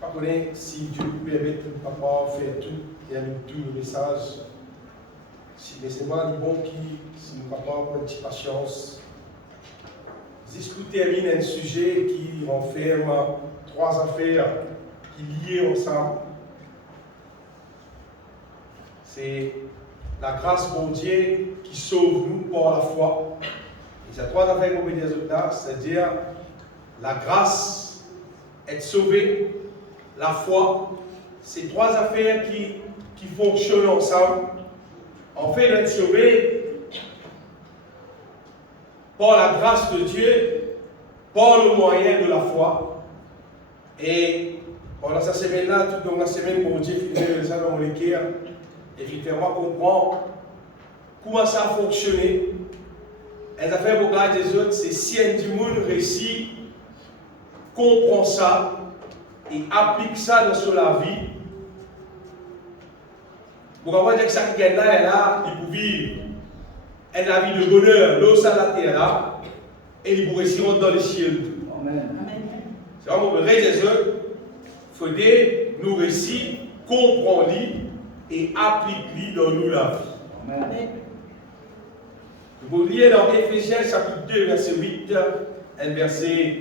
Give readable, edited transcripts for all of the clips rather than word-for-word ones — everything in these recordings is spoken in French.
Je connais si Dieu nous permet de papa faire tout et à nous tout le message. Mais c'est moi le bon qui, si nous papa prend une petite patience. Jusqu'où termine un sujet qui renferme trois affaires qui lient ensemble. C'est la grâce de Dieu qui sauve nous par la foi. Et ces trois affaires qu'on peut dire là, c'est-à-dire la grâce, être sauvé, la foi. Ces trois affaires qui fonctionnent ensemble. En fait, d'être sauvé par la grâce de Dieu, par le moyen de la foi. Et pendant cette semaine-là, toute la semaine, mon Dieu, il ça dans le cœur. Et il fait moi comprendre comment ça a fonctionné. Les affaires pour garder des autres, c'est si un du monde réussit, comprend ça et applique ça dans la vie. Pour qu'on dire que ça qui est là, il peut vivre la vie de bonheur, l'eau sur la terre là, et il pourrait s'y rentrer dans les cieux. Amen. C'est vraiment le reste des autres. Il faudrait nous réussir, comprendre et appliquer dans nous la vie. Amen. Vous lisez dans Éphésiens chapitre 2, verset 8, un verset.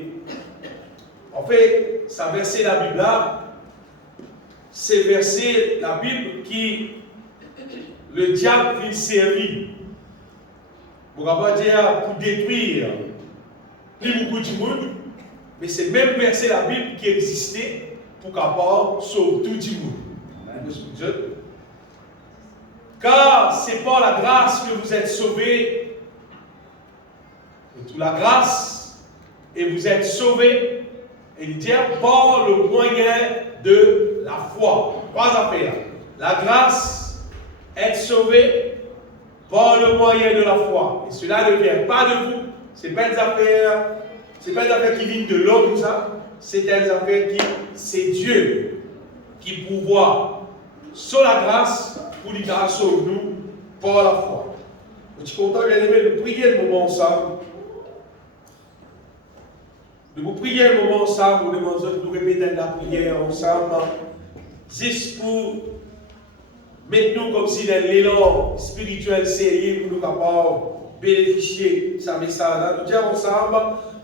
En fait, ça verset la Bible là, c'est verset la Bible qui le diable vient servir. Pour pas dire pour détruire plus beaucoup de monde, mais c'est même verset la Bible qui existait pour capable sauver tout le monde. Car c'est par la grâce que vous êtes sauvés, toute la grâce, et vous êtes sauvés, et il dit par le moyen de la foi. Trois affaires. La grâce, être sauvé par le moyen de la foi. Et cela ne vient pas de vous. Ce n'est pas des affaires, qui viennent de l'homme, ça. C'est des affaires qui, c'est Dieu qui pouvoir sur la grâce pour les grâce sur nous par la foi. Je suis content, bien aimé, de prier le moment ensemble. De vous prier le moment ensemble, nous répéter la prière ensemble, juste pour mettre nous comme si dans l'élan spirituel sérieux pour nous capables de bénéficier de sa message. Nous disons ensemble,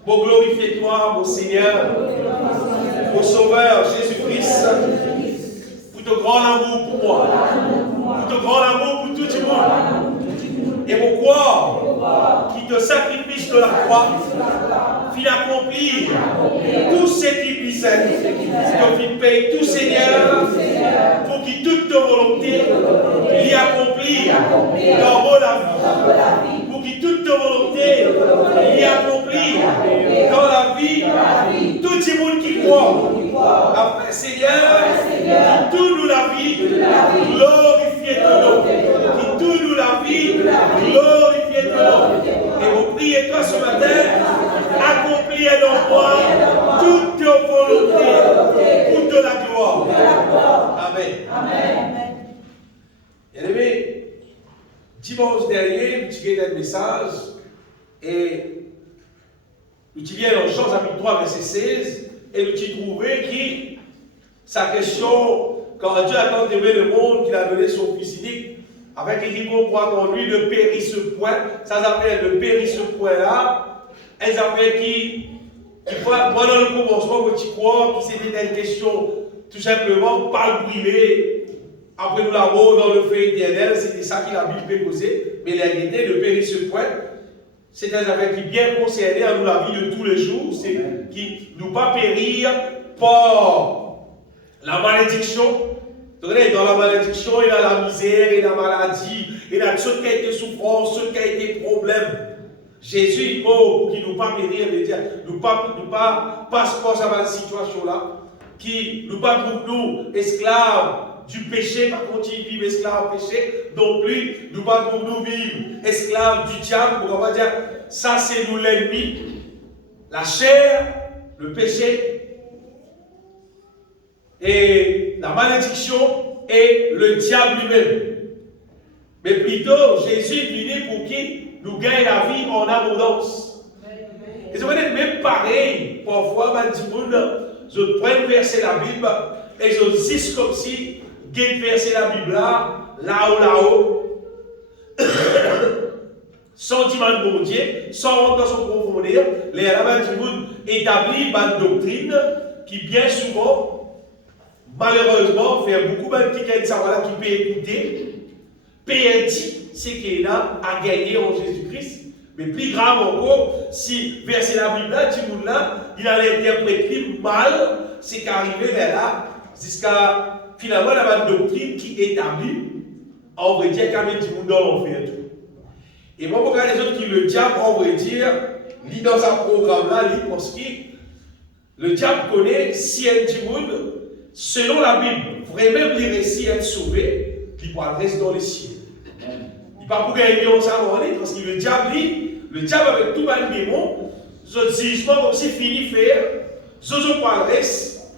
mon glorifiez-toi, mon Seigneur, mon Sauveur Jésus-Christ, pour ton grand amour pour moi, pour ton grand amour pour tout le monde, et mon corps qui te sacrifice de la croix, fit accomplir tout ce qui puissait, que fit payer tout Seigneur, pour qu'il toute ta volonté l'y accomplir dans mon vie, pour qu'il toute ta volonté l'y accomplir dans la vie, tout le monde qui croit, après Seigneur, qui tout nous la vie, glorifiez ton nom, qui tout nous la vie, glorifiez ton nom, et vous priez toi ce matin, accomplis dans moi toute volonté pour de la gloire. Amen. Bien aimé, dimanche dernier, nous tirons un message et nous tirons dans Jean chapitre 3, verset 16 et nous avons trouvé qui sa question, quand Dieu a tant aimé le monde qu'il a donné son fils unique, avec il qu'on croit en lui, le périt ce point, ça s'appelle le périt ce point là. Elles avaient qui pendant le commencement, petit croix, qui c'était une question, tout simplement, pas le brûler. Après nous l'avons dans le feu éternel, c'était ça qui la Bible peut poser. Mais la réalité, le périr ce point, c'est des affaires qui bien concernées à nous la vie de tous les jours, c'est qui ne nous pas périr par la malédiction. Dans la malédiction, il y a la misère, il y a la maladie, il y a tout ce qui a été souffrance, tout ce qui a été problème. Jésus, pour qu'il ne nous pas périr, veut dire, nous pas passe par cette situation-là, qui nous pas pour nous esclaves du péché, par contre, ils vivent esclaves du péché, non plus, nous pas pour nous vivre esclaves du diable, on va dire, ça c'est nous l'ennemi, la chair, le péché, et la malédiction, et le diable lui-même. Mais plutôt, Jésus est venu pour qui nous gagne la vie en abondance. Et ça veut dire même pareil, parfois, je prends un verset de la Bible et je dis comme si, il y a un verset de la Bible là-haut, sans dire de bon Dieu, sans rentrer dans son profondeur, les rabbins du monde établissent une doctrine qui, bien souvent, malheureusement, fait beaucoup de gens qui peuvent écouter, perdit ce qu'il a à gagner en Jésus-Christ. Mais plus grave encore, si verset la Bible là, il a interprété mal ce qui est arrivé vers là, jusqu'à finalement la doctrine qui établit, en vrai dire, qu'il y a du monde dans l'enfer. Et moi, pour les autres qui le diable, en vrai dire, lit dans un programme là, lit parce que le diable connaît si un du monde, selon la Bible, vraiment les récits être sauvé, il pourra rester dans les cieux. Il ne va pas pour gagner en savoir, parce que le diable avec tout le démon, ce jugement comme c'est fini faire, je parle reste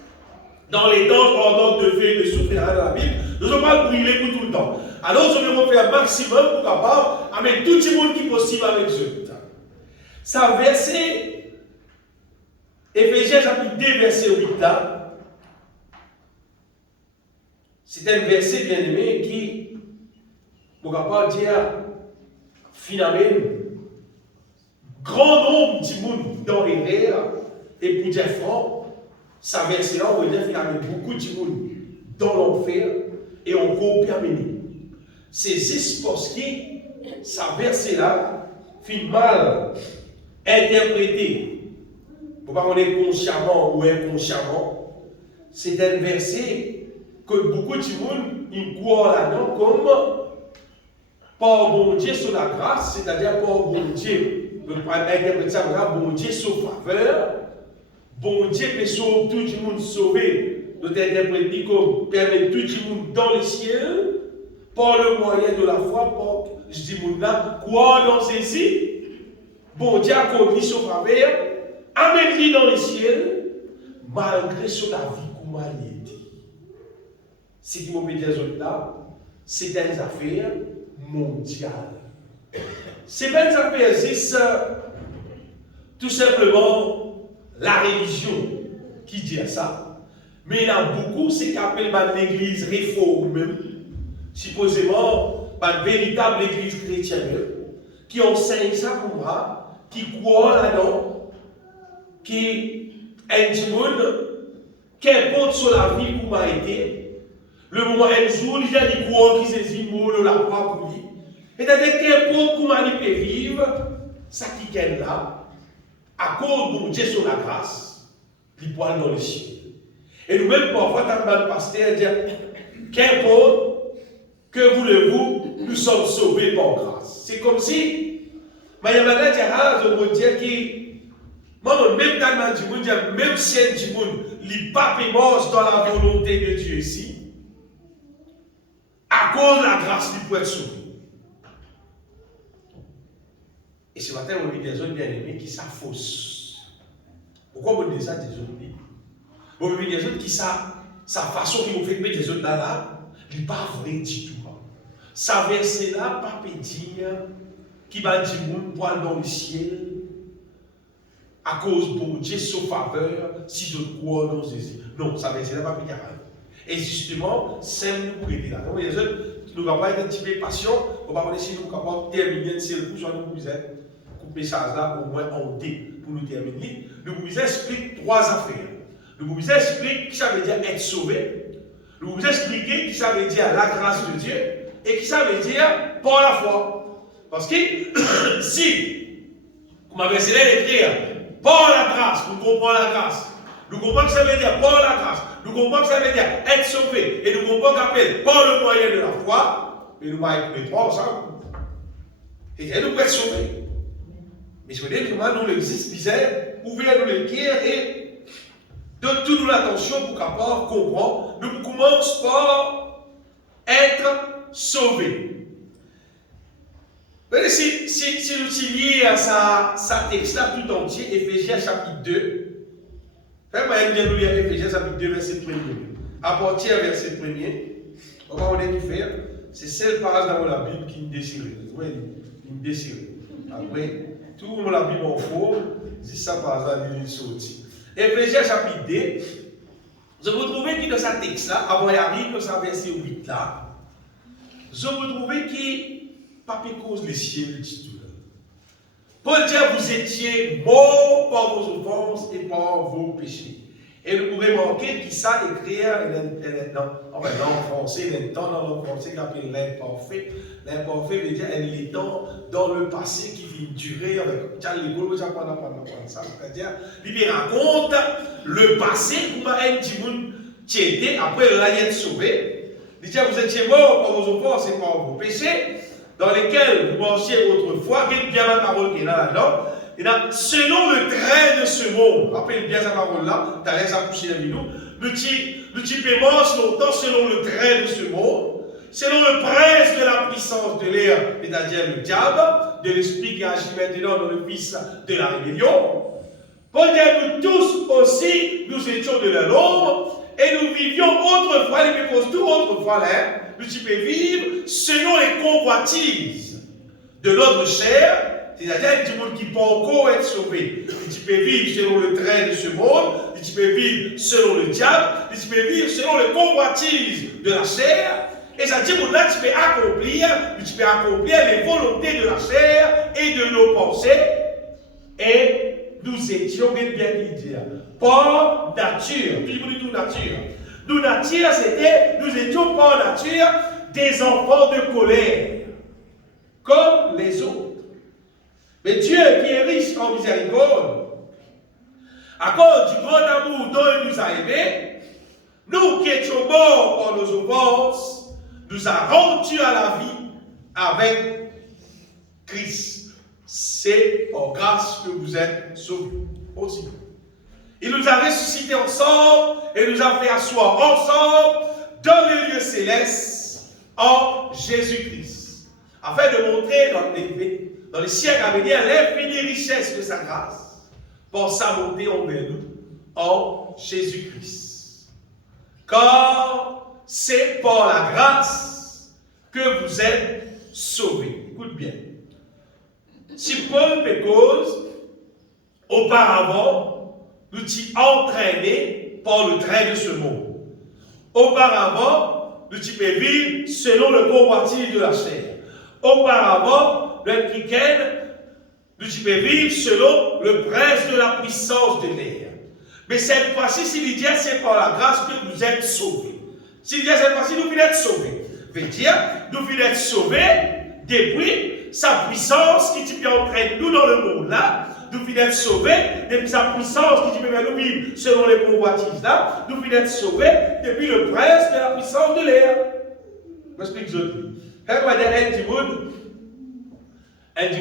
dans les temps pendant de faire de souffrir dans la Bible, je ne pas brûler pour tout le temps. Alors je vais faire un maximum pour capable avec tout le monde qui est possible avec eux. Ça verset, Éphésiens chapitre 2, verset 8 là, c'est un verset bien aimé qui, pour capable dire, finalement, grand nombre de monde dans les rêves, et pour dire franc, ça verset là, on veut dire qu'il y a beaucoup de monde dans l'enfer et encore permis. C'est juste parce que ça verset là, fait mal interprété, pour pas qu'on est consciemment ou inconsciemment, c'est un verset que beaucoup de monde ils croient là-dedans comme par bon Dieu sur la grâce, c'est-à-dire par bon Dieu. On interpréter ça comme bon Dieu sur faveur, bon Dieu peut sauver tout le monde sauvé, doit être interprété comme permettre tout le monde dans le ciel, par le moyen de la foi, par, je dis mon là, quoi dans ceci, bon Dieu a conduit sur faveur, amène-lui dans le ciel, malgré sur la vie qu'on m'a dit. Ce qui m'a dire là, c'est une affaire mondiale. C'est pas une affaire, c'est tout simplement la religion qui dit ça. Mais il y a beaucoup, c'est qu'appelle l'église réforme, supposément, une véritable église chrétienne, qui enseigne ça pour moi, qui croit là-dedans, qui est du monde, qu'importe sur la vie pour m'a été, le moment un jour, il y a des croix qui saisit le la croix pour lui. C'est-à-dire qu'importe comment il peut vivre, ça qui est là, à cause de Dieu sur la grâce, il peut aller dans le ciel. Et nous-mêmes, parfois, quand le pasteur dit, qu'importe, que voulez-vous, nous sommes sauvés par grâce. C'est comme si, je veux dire que, moi, même dans le monde, même si un monde, les papes est mort dans la volonté de Dieu ici, à cause de la grâce, il peut être sauvé. Et ce matin, on a des gens bien aimés qui s'affossent. Pourquoi on dit ça des autres? On a des gens qui sa façon qu'ils ont fait mettre des autres là, il n'est pas vrai du tout. Ça verset là, pas dire qui va dire pour aller dans le ciel à cause de Dieu sauf faveur si je crois dans Jésus. Non, ça verset là, pas dire. Et justement, c'est nous pour aider là. Donc, les autres qui nous ont pas été un petit peu patients, on va voir si nous sommes capables de terminer le ciel pour nous couper le message là au moins en D pour nous terminer. Le Boubiset explique trois affaires. Le Boubiset explique qui ça veut dire être sauvé. Le Boubiset explique qui ça veut dire la grâce de Dieu et qui ça veut dire par la foi. Parce que si, comme avait essayé d'écrire, par la grâce, nous comprenons la grâce. Nous comprenons que ça veut dire par la grâce. Nous comprenons que ça veut dire être sauvé. Et nous comprenons qu'appelle par le moyen de la foi. Et nous allons les trois ensemble. Et nous pouvons être sauvés. Mais je veux dire que maintenant, nous l'existe, disait, ouvrez-nous les cœurs et donne-nous nous l'attention pour qu'après comprendre. Nous commençons par être sauvés. Si nous lions à sa texte là tout entier, Éphésiens chapitre 2, faites-moi bien nous lire Éphésiens chapitre 2, verset 1er. À partir du verset 1er, on va voir qui faire. C'est celle page dans la Bible qui me déchire. Vous voyez, qui me déchire. Après, tout le monde l'a vu en faux, dit ça par hasard, il est sorti. Éphésiens chapitre 2, je vous trouvez qui dans ce texte-là, avant y arrive dans ce verset 8 là, je vous trouvez qui, pas cause les cieux, dit tout là. Paul dit, vous étiez morts par vos offenses et par vos péchés. Et vous pouvez manquer qui ça écrire en français, il est dans le français qu'on appelle l'imparfait. L'imparfait veut dire elle est dans le passé qui vient durer avec ça. C'est-à-dire, il raconte le passé, comment un petit monde qui était, après il a été sauvé. Il dit, vous étiez morts par vos offenses et par vos péchés, dans lesquels vous marchiez autrefois, qu'il y a bien la parole qui est là-dedans. Et là, selon le trait de ce monde, rappelez bien cette parole-là, tu as l'air accoucher avec nous, nous paiement longtemps selon le trait de ce monde, selon le prince de la puissance de l'air, c'est-à-dire le diable, de l'esprit qui agit maintenant dans le fils de la rébellion. Paul dit, nous tous aussi, nous étions de la l'ombre, et nous vivions autrefois, les causes tout autrefois là, nous pouvons vivre selon les convoitises de notre chair. C'est-à-dire du monde qui peut encore être sauvé. Tu peux vivre selon le trait de ce monde, tu peux vivre selon le diable, tu peux vivre selon les convoitises de la chair. Et ça dit, là, tu peux accomplir les volontés de la chair et de nos pensées. Et nous étions, bien dire, par nature. Tout nature. Nous étions par nature des enfants de colère, comme les autres. Mais Dieu qui est riche en miséricorde, à cause du grand amour dont il nous a aimés, nous qui étions morts par nos offenses, nous a rendus à la vie avec Christ. C'est par grâce que vous êtes sauvés aussi. Il nous a ressuscités ensemble et nous a fait asseoir ensemble dans le lieu céleste en Jésus-Christ, afin de montrer dans les siècles à venir l'infinie richesse de sa grâce pour sa montée envers nous en Jésus-Christ. Car c'est par la grâce que vous êtes sauvés. Écoute bien. Si Paul cause, auparavant, nous t'y entraînés par le trait de ce monde. Auparavant, nous t'y peux vivre selon le convoitise de la chair. Auparavant, le week-end, nous pouvons vivre selon le prince de la puissance de l'air. Mais cette fois-ci, s'il dit c'est par la grâce que vous êtes sauvés. S'il dit cette fois-ci, nous venons être sauvés. Veut dire, nous venons être sauvés depuis sa puissance qui peut entraîner nous dans le monde là. Nous venons être sauvés depuis sa puissance qui peut faire nous vivre selon les convoitises là. Nous venons être sauvés depuis le prince de la puissance de l'air. Je m'explique ça. Elle dit,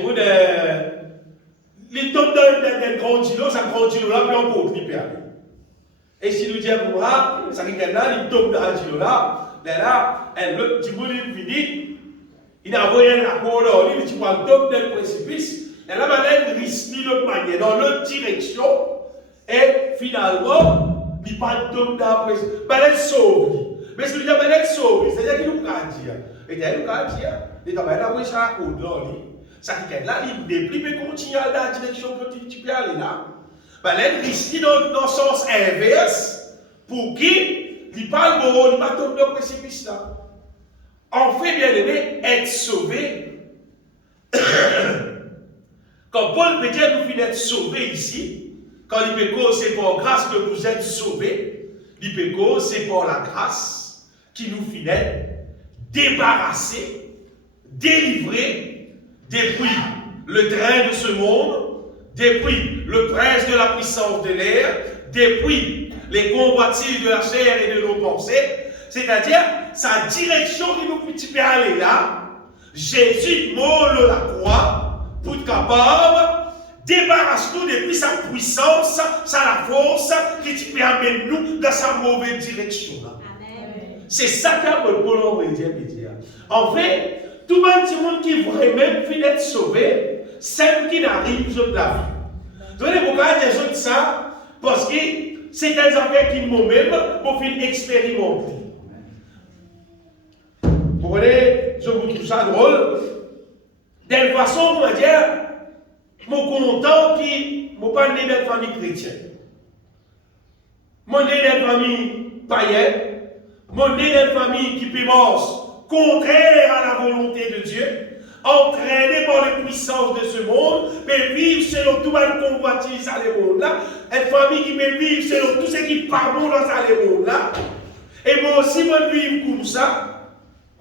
il tombe dans un grand îlot, ça grand îlot là, puis on peut il perd. Et si nous disons, ça veut dire là, il tombe dans un îlot là, le petit bout il finit, il n'a rien à quoi là, il tombe dans le précipice, et là, il risque l'autre manière, dans l'autre direction, et finalement, il pas tombe dans le précipice. Elle sauve. Mais si nous disons, elle sauve, c'est-à-dire qu'il nous dit, et il nous dit, il est en train d'avoir ça à côté là, ça veut dire là, il peut continuer dans la direction que tu peux aller là. Elle risque dans le sens inverse pour qu'il parle de il va tomber dans le précipice là. En fait, bien aimé, être sauvé. Quand Paul peut dire que vous êtes sauvés ici, quand il peut dire c'est par grâce que vous êtes sauvés, il peut dire c'est par la grâce qui nous finit débarrassés, délivrés depuis le train de ce monde, depuis le prince de la puissance de l'air, depuis les convoitises de la chair et de nos pensées, c'est-à-dire sa direction qui nous peut aller là. Jésus mort la croix pour être capable débarrasse-nous depuis sa puissance, la force qui peut amener nous dans sa mauvaise direction là. C'est ça qu'a Paul envoyé dire. En fait, tout le monde qui vraiment finit d'être sauvé, celle qui n'arrive sur la vie. Vous voyez pourquoi je dis ça? Parce que c'est des affaires qui moi-même pour finir expérimenter. Vous voyez, je vous trouve ça drôle. D'une façon, on va dire, je suis content qui ne pas né dans une famille chrétienne. Je suis né dans une famille païenne. Je suis né dans une famille qui pémence contraire à la volonté de Dieu, entraîné par les puissances de ce monde, mais vivre selon tout le convoitise à ce monde-là. Une famille qui peut vivre selon tout ce qui n'est pas bon dans ce monde-là. Et moi aussi, je vivre comme ça.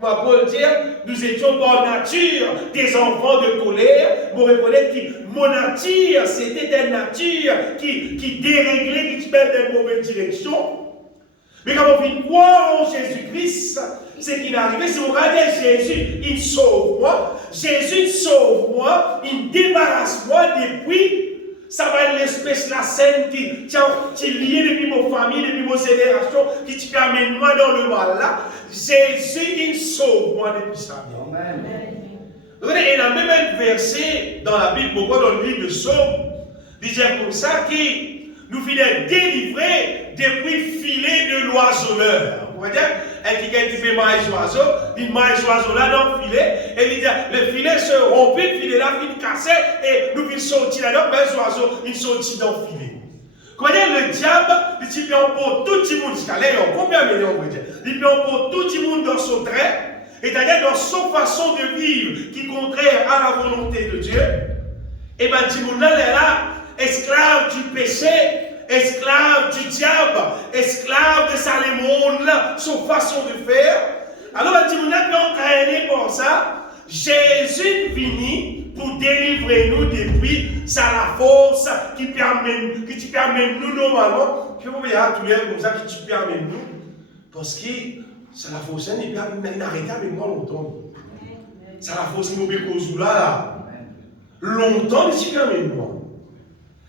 Moi, pour le dire, nous étions par nature des enfants de colère. Vous reconnaissez que mon nature, c'était une nature qui déréglait, qui te met dans une mauvaise direction. Mais quand on vient croire en Jésus-Christ, ce qui est arrivé, c'est qu'on regarde Jésus, il sauve moi. Jésus sauve moi, il débarrasse moi depuis. Ça va être l'espèce, la scène qui est liée depuis mon famille, depuis mon génération, qui te amène moi dans le mal là. Jésus, il sauve moi depuis ça. Amen. Il y a même un verset dans la Bible, pourquoi dans le livre de Psaume, il dit comme ça, qui nous finit délivrés depuis filet de l'oiseleur. Vous voyez, elle qui fait maïs oiseau, il maïs oiseau là dans le filet, et il dit le filet se rompt, le filet là finit cassé, et nous finissons sortir là-dedans, mais oiseau, il sortit dans le filet. Vous voyez, le diable, il peut emporter tout le monde, jusqu'à là, il y a combien de millions, il peut emporter tout le monde dans son trait, c'est-à-dire dans son façon de vivre qui est contraire à la volonté de Dieu, et bien, tout le monde là, esclave du péché, esclave du diable, esclave de ça, les mondes là, son façon de faire. Alors, tout le monde peut entraîner pour ça. Jésus venu pour délivrer nous depuis ça la force qui te permet nous normalement. Que vous voyez tous les comme ça qui te permet nous. Parce que ça la force n'est pas arrêté avec moi longtemps. Ça la force qui nous fait là. Longtemps, il te permet moi.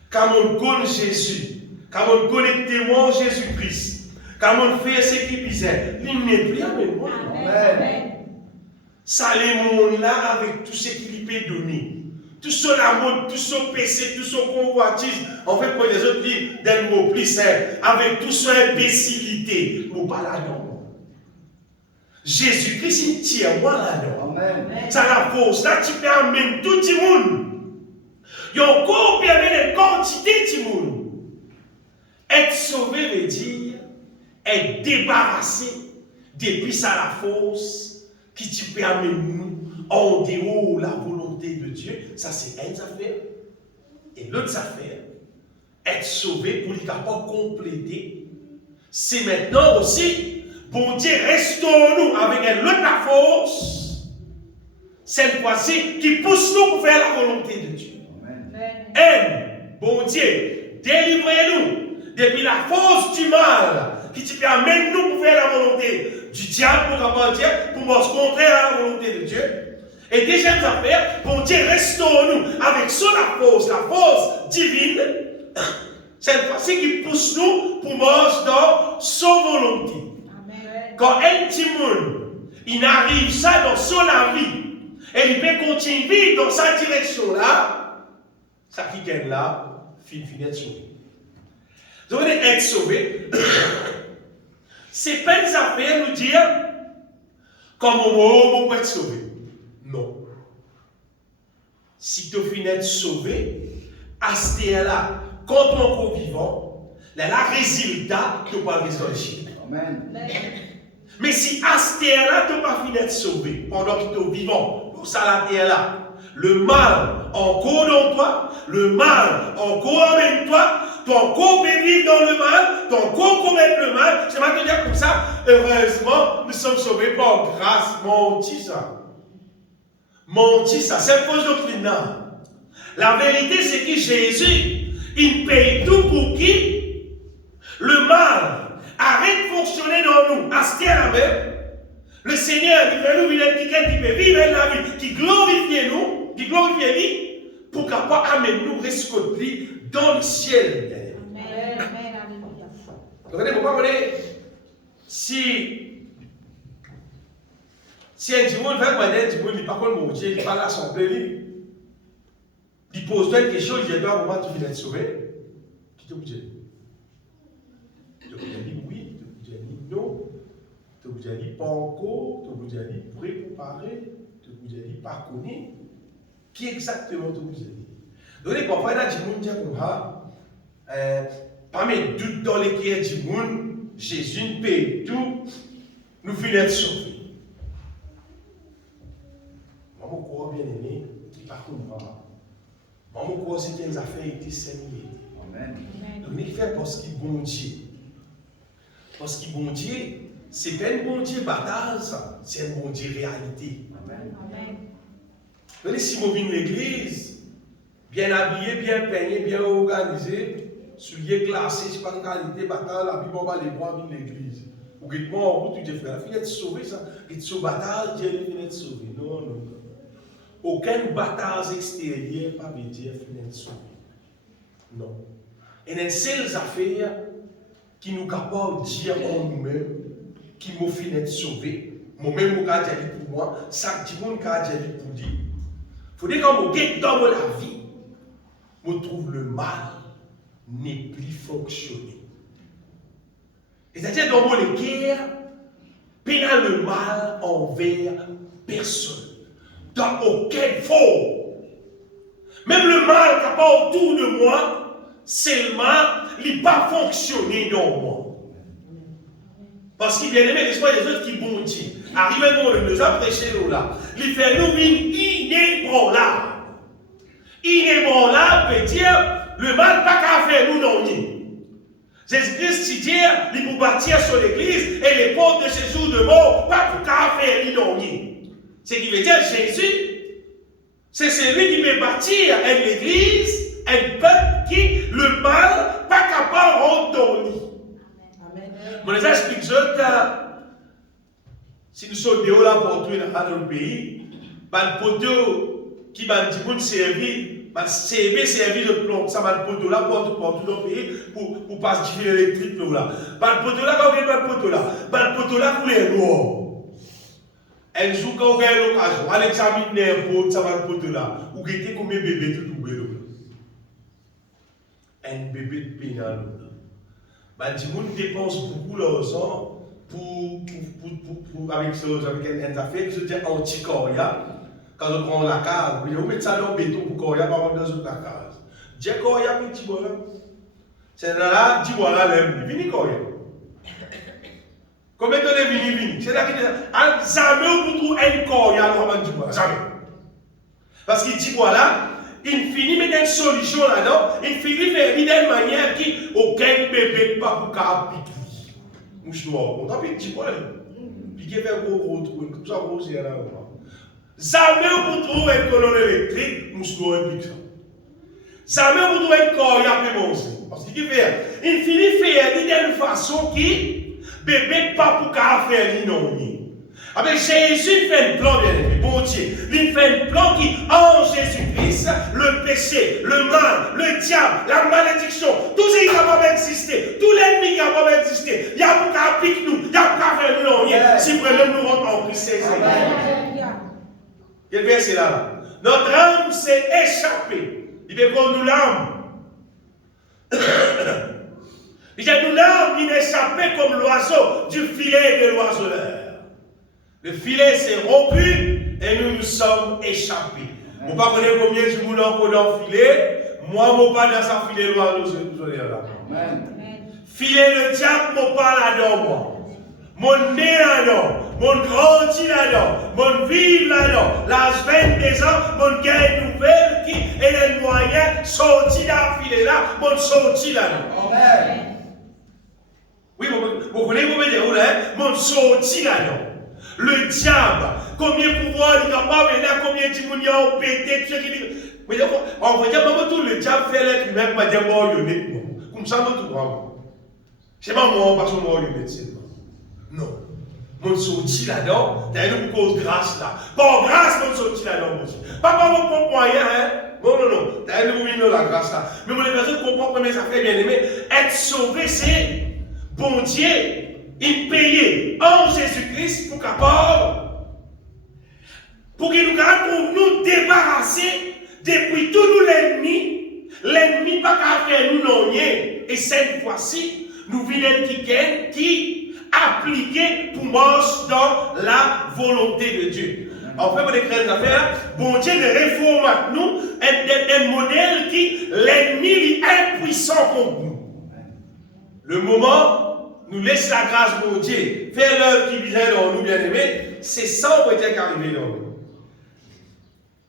Quand on connaît Jésus, quand on connaît témoin Jésus-Christ, quand on fait ce qui disait, il n'est plus avec moi. Amen. Ça les mondes là avec tout ce qu'il peut donner. Tout son amour, tout son péché, tout son convoitise. En fait, pour les autres livres, d'un mot plus simple, avec tout son imbécilité. Nous pas là-dedans. Jésus-Christ, il tient moi là-dedans. Ça la force là, tu permets tout le monde. Il y a encore permis une quantité de monde. Être sauvé veut dire être débarrassé depuis ça la force qui te permet nous en dehors de la volonté de Dieu. Ça c'est une affaire. Et l'autre affaire, être sauvé pour les capables compléter. C'est maintenant aussi, bon Dieu, restons-nous avec une autre force, cette fois-ci qui pousse nous pour faire la volonté de Dieu. Bon Dieu, délivrez-nous depuis la force du mal qui te permet nous pour faire la volonté du diable, pour marcher contraire à la volonté de Dieu. Et deuxième affaire, bon Dieu, restons-nous avec la force divine, cette fois-ci qui pousse nous pour marcher dans son volonté. Amen. Quand un petit monde, il arrive ça dans son vie, et il peut continuer dans sa direction là, ça qui gagne là, finit être sauvé. Donc, être sauvé, c'est pas une affaire nous dire comme on peut être sauvé. Non. Si tu finis être sauvé, à ce là, quand on est encore vivant, là, le résultat, tu ne peux pas résoudre. Amen. Mais si à ce là, tu ne peux pas finir être sauvé pendant que tu es vivant, pour ça là, le mal encore dans toi, le mal encore avec toi, tu encore peux vivre dans le mal, tu encore commettre le mal. Je vais te dire comme ça, heureusement, nous sommes sauvés par grâce. Menti ça, c'est une fausse doctrine. La vérité, c'est que Jésus, il paye tout pour qui le mal arrête de fonctionner dans nous. À ce là même, le Seigneur qui fait nous quelqu'un qui peut vivre la vie, qui glorifie nous, qui glorifie lui, pour capable amener nous rescoter dans le ciel. Amen. Amen. Pourquoi vous voyez, si un dimanche fait quoi d'un dimanche, il n'est pas comme mon Dieu, il n'est pas l'assemblée, il pose toi une question, il dit toi, comment tu viens d'être sauvé? Qui te dit? Tu te dis oui, tu te dis non, tu te dis pas encore, tu te dis préparé, tu te dis pas connu. Qui exactement tu te dis? Donc, parfois, il y a des gens qui disent, pas mettre doute dans les cœurs du monde, Jésus paye tout, nous finissons sauvés. Maman, quoi, bien aimé, qui par contre, maman, quoi, c'est qu'elles affaires étaient saignées. Amen. Donc, il fait parce qu'il est bon Dieu. Parce qu'il est bon Dieu, c'est pas un bon Dieu bataille, ça, c'est un bon Dieu réalité. Amen. Donc, si vous venez de l'église, bien habillé, bien peigné, bien organisé, souliers glacés, c'est pas une qualité bataille, la Bible va les boire dans l'église. Ou que moi, en route, tu dis, frère, il faut être sauvé, ça. Il faut bataille, Dieu vient être sauvé. Non, non, non. Aucune bataille extérieure, pas de Dieu vient être sauvé. Non. Et il y a une seule affaire qui nous capable de dire en nous-mêmes, qui nous fait être sauvé. Moi-même, je dis pour moi, ça dit mon cas dit pour dire. Il faut dire que dans la vie, je trouve le mal n'est plus fonctionné. C'est-à-dire dans mon guerre, pénal le mal envers personne. Dans aucune forme. Même le mal qui n'est pas autour de moi, c'est le mal, il n'a pas fonctionné dans moi. Parce qu'il vient aimer l'espoir des autres qui bon Dieu. Arrivé dans le nous a prêché là. Il fait nous une inébranlable. Inébranlable veut dire le mal pas qu'à faire nous non ni. Jésus-Christ dit il pour bâtir sur l'église et les portes de ces jours de mort pas pour qu'à faire nous non ni. Ce qui veut dire Jésus, c'est celui qui peut bâtir une église, un peuple qui le mal pas capable de rendre dans lui. Je vous explique que si nous sommes dehors là pour tout dans le pays, le poteau qui va nous servir, servir de plomb, ça va le poteau là pour tout dans le pays pour passer du fil électrique là. Le poteau là, quand on a le poteau là, le poteau là pour les noirs. Un jour quand on a l'occasion, on examine un pot, ça va le poteau là. Ou guetter combien de bébés tout tombé là. Un bébé de pénal. Les gens dépensent beaucoup l'argent avec une affaire qui se dit anti-coria. Quand on prend la case, on met ça dans le béton pour coria, pas dans la case. Dis coria, petit bonhomme. C'est là, dis voilà, il vient coria. Combien de temps il vient? C'est-à-dire que jamais on trouve un coria, jamais. Parce qu'il dit voilà. Il finit mettre une solution là-dedans, il finit faire d'une manière qui aucun bébé pas pour qu'à piquer. Mouche noire, on t'a piqué quoi? Piquer vers gros trou, comme ça gros c'est là. Jamais on trouve une colonne électrique, mouche noire pique ça. Jamais on trouve un corps y a fait manger. Parce qu'il fait, il finit faire d'une façon qui bébé pas pour qu'à faire non. Avec Jésus fait un plan, bien aimé, bon Dieu. Il fait un plan qui, en Jésus-Christ, le péché, le mal, le diable, la malédiction, tout ce qui n'a pas existé, tout l'ennemi qui n'a pas existé, il y a pour qu'à piquer nous, il y a pour qu'à faire nous rien, si vraiment nous rentrons en Christ. Quel verset là? Notre âme s'est échappée. Il veut qu'on nous l'âme. Il dit nous l'âme, il est échappé comme l'oiseau du filet de l'oiseleur. Le filet s'est rompu et nous nous sommes échappés. Je ne sais pas combien de monde encore dans le filet. Moi, je ne suis pas dans ce filet là. Filet le diable, je ne suis pas là-dedans. Moi. Mon nez là-dedans. Mon grandi là-dedans. Mon vivre là-dedans. L'âge 22 ans, mon gain nouvelle qui est le moyen sorti dans le filet là. Mon sorti là-dedans. Oui, vous voulez vous dire où là? Mon sorti là-dedans. Le diable, combien de pouvoir il est capable, combien de monde il a pété, tout ce qui dit. Mais on va dire, tout le diable fait l'être humain, on va dire, moi, il est honnête. Comme ça, nous, tout vraiment. Je ne sais pas moi, parce que moi, il est honnête. Non. Mon sorti là-dedans, t'as une cause grâce là. Par grâce, mon sorti là-dedans aussi. Pas par mon propre moyen, hein. Non. T'as une ouïe dans la grâce là. Mais mon personne comprend que mes affaires bien aimées, être sauvé, c'est bon Dieu. Il payait en Jésus-Christ pour qu'il nous débarrasser depuis tout nous l'ennemi. L'ennemi pas qu'à faire nous non. Et cette fois-ci, nous venons qui appliquer pour marcher dans la volonté de Dieu. En fait, vous écrivez des affaires, bon Dieu ne réforme nous un modèle qui l'ennemi est impuissant contre nous. Le moment, nous laisse la grâce de Dieu, faire l'œuvre qui vient dans nous, bien aimés, c'est ça qui est arrivé dans nous.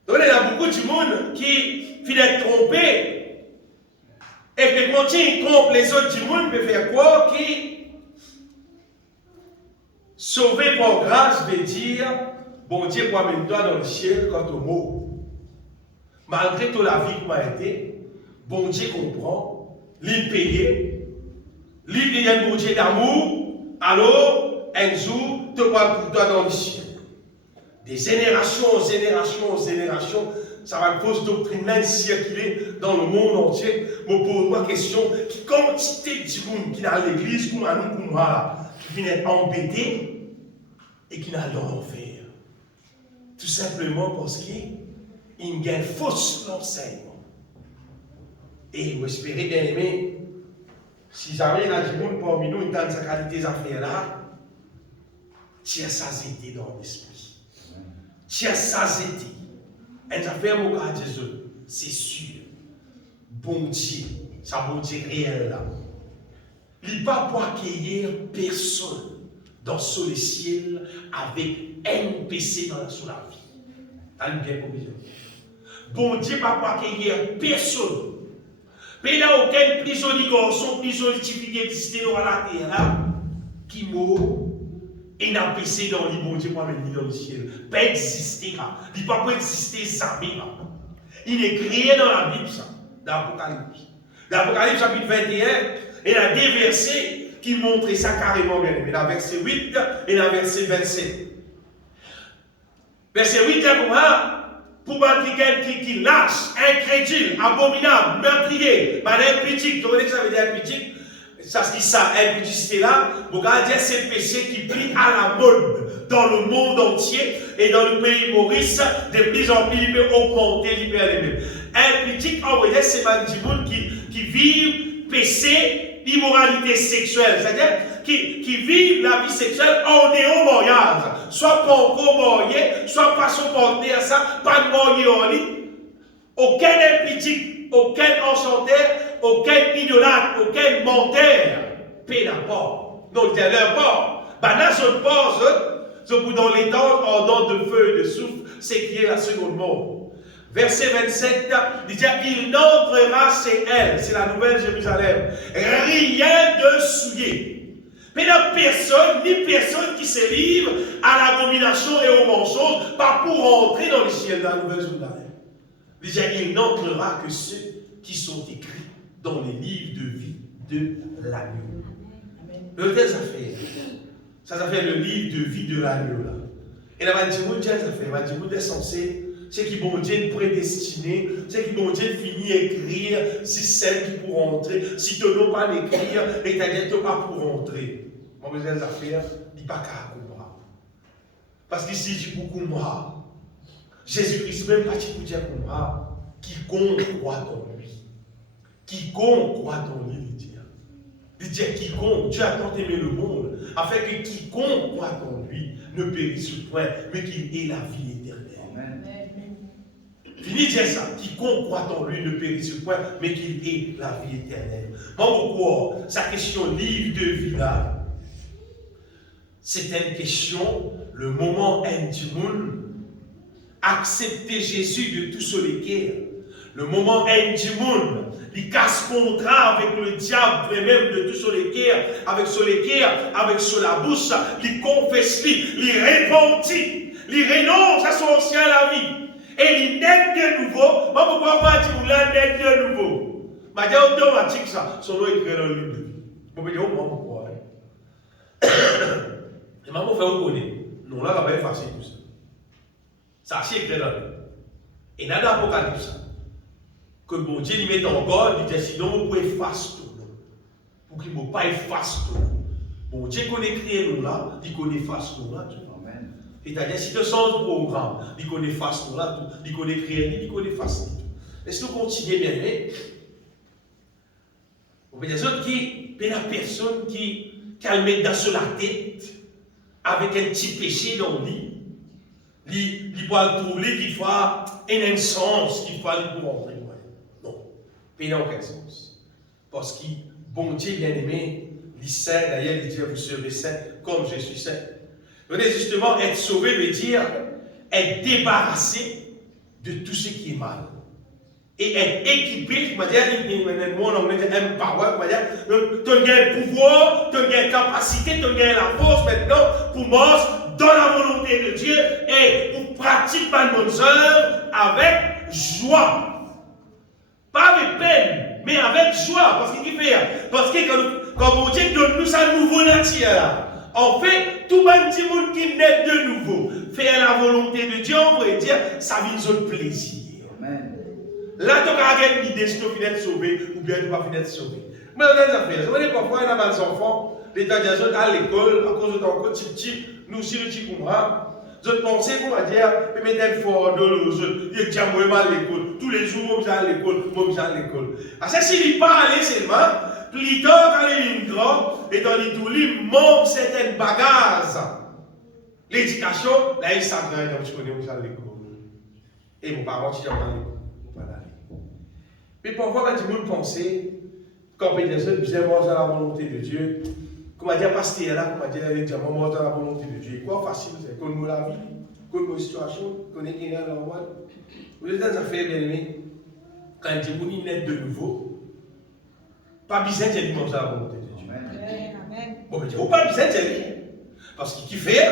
Donc, il y a beaucoup de monde qui finit d'être trompé et qui continue de tromper les autres du monde, peut faire quoi? Qui sauvé par grâce veut dire, bon Dieu, promène-toi dans le ciel quant au mot. Malgré toute la vie qui m'a été, bon Dieu comprend, l'île payé, l'île y a un bon Dieu d'amour, alors, un jour, te prends pour toi dans le ciel. Des générations en générations en générations, ça va une fausse doctrine circuler dans le monde entier. Me pose la question, qui quantité de monde qui dans l'église, comme à nous, comme là, qui vient être embêté et qui n'a dans l'enfer. Tout simplement parce qu'il y a une fausse enseignement. Et vous espérez bien aimer, si jamais il y a du monde parmi nous, dans sa qualité d'affaires là, tu as ça été dans l'esprit. Tu as ça été. Et affaire au cas de Jésus, c'est sûr. Bon Dieu, ça bon Dieu réel là. Il ne va pas accueillir personne dans ce ciel avec un PC sur la vie. T'as bien compris. Bon Dieu ne va pas accueillir personne. Mais il n'y a aucun prisonnier garçon, prisonnier typique qui existe dans la terre là, qui mort. Et n'a pas essayé dans le bon Dieu pour amener dans le ciel. Pas exister là. Il ne peut pas exister jamais là. Il est créé dans la Bible ça. Dans l'Apocalypse. Dans l'Apocalypse chapitre 21, il y a des versets qui montrent ça carrément bien. Mais dans le verset 8 et dans le verset 27. Verset 8 pour quelqu'un qui lâche, incrédule, abominable, meurtrier, impudique. Vous voyez que ça veut dire impudique? Ça se dit ça, impudicité là, vous regardez, c'est le péché qui plie à la mode dans le monde entier et dans le pays Maurice, de plus en plus, il peut augmenter, il peut aller même. Impudique, en vrai, c'est du monde qui vivent péché, immoralité sexuelle, c'est-à-dire qui vivent la vie sexuelle en néo-mariage, soit pas encore marié, soit pas son partenaire, ça, pas de marié en lit. Aucun impudique, aucun enchanteur, aucun idolâtre, aucun menteur, paie pas. Donc, il y a leur part. Là, je pense, dans les temps, en dents de feu et de souffle, c'est qui est la seconde mort. Verset 27, il dit il n'entrera chez elle, c'est la nouvelle Jérusalem, rien de souillé. Mais la personne, ni personne qui se livre à l'abomination et au mensonge, pas pour entrer dans le ciel de la nouvelle Jérusalem. Il dit il n'entrera que ceux qui sont écrits dans les livres de vie de l'agneau. Ça fait le livre de vie de l'agneau là. Et là, il va dire, est censé, c'est qui bon Dieu prédestiné, c'est qui bon Dieu finit écrire, si celles qui pourront entrer, si tu n'as pas d'écrire, et tu n'as pas pour entrer. Moi, je vais affaires, il n'y a pas qu'à comprendre. Parce qu'ici, j'ai beaucoup moi. Jésus-Christ, même pas pour dire comprendre, quiconque croit en lui. Quiconque croit en lui, il dit. Il dit quiconque, Dieu a tant aimé le monde, afin que quiconque croit en lui ne périsse point, mais qu'il ait la vie éternelle. Amen. Fini de dire ça. Quiconque croit en lui ne périsse point, mais qu'il ait la vie éternelle. Pourquoi sa question livre de vie là, c'est une question, le moment intime, accepter Jésus de tout ce l'équerre. Le moment intime, il casse contrat avec le diable, même de tout sur l'équerre, avec sur la bouche, il confesse, il repentit, il renonce à son ancien la vie. Et il naît de nouveau. Moi, pourquoi pas dire qu'il naît de nouveau? Je dis automatique ça, son nom est écrit dans le livre de vie. Je me dis, oh, moi, pourquoi? Et maman fait reconnaître. Non, là, va pas effacer tout ça. Ça, c'est écrit dans le livre. Et dans l'Apocalypse, que mon Dieu lui met en garde, il dit sinon vous pouvez effacer tout. Pour qu'il ne pas effacer tout. Bon Dieu connaît créer nous là, il connaît effacer tout là. Amen. C'est-à-dire si tu sens le programme, il connaît effacer tout là, il connaît créer, il connaît effacer tout. Est-ce que vous continuez bien aimé? Vous voyez des autres qui, la personne qui a le met dans la tête avec un petit péché dans le lit. il va le trouver qu'il fera un sens, qu'il fera le pour entrer. Non, mais dans quel sens? Parce que bon Dieu bien-aimé, il saint, d'ailleurs il dit vous serez saint comme je suis saint. Vous voyez, justement, être sauvé veut dire être débarrassé de tout ce qui est mal. Et être équipé, je veux dire, moi en anglais, empower, tu as le pouvoir, tu as la capacité, tu as la force maintenant pour marcher dans la volonté de Dieu et pour pratiquer ma bonne œuvre avec joie. Pas avec peine, mais avec joie. Parce qu'il fait, parce que quand mon Dieu donne nous sa nouvelle nature, en fait, tout le monde qui naît de nouveau, faire la volonté de Dieu, on pourrait dire, ça vient de plaisir. Amen. Là, tu as une idée si tu finis sauvé ou bien tu ne vas pas finir sauvé. Mais on a des affaires. Vous voyez, parfois, il y a des enfants, les gens à l'école, à cause de ton petit, nous aussi, le petit comprend. Je pensais qu'on va dire, mais mettre fort de l'autre, il y a moi à l'école. Tous les jours, on vient à l'école, on vient à l'école. À ça, s'il n'est pas allé seulement, plus tard, quand il est grand, et dans les tout, il manque certaines bagages. L'éducation, là, il s'agrège, donc je connais où à l'école. Et mon parent, tu es à l'école. Mais parfois, quand tu veux penser, quand il y a des gens dans la volonté de Dieu, comment dire, pasteur là, comment dire, les diamants morts dans la volonté de Dieu. Quoi facile, c'est connaître la vie, connaître nos situations, connaître qui est dans le monde. Vous êtes dans une affaire bien aimée, quand il dit naît de nouveau, pas besoin de manger la volonté de Dieu. Amen. Bon, mais il n'y a pas besoin de dire, parce qu'il fait,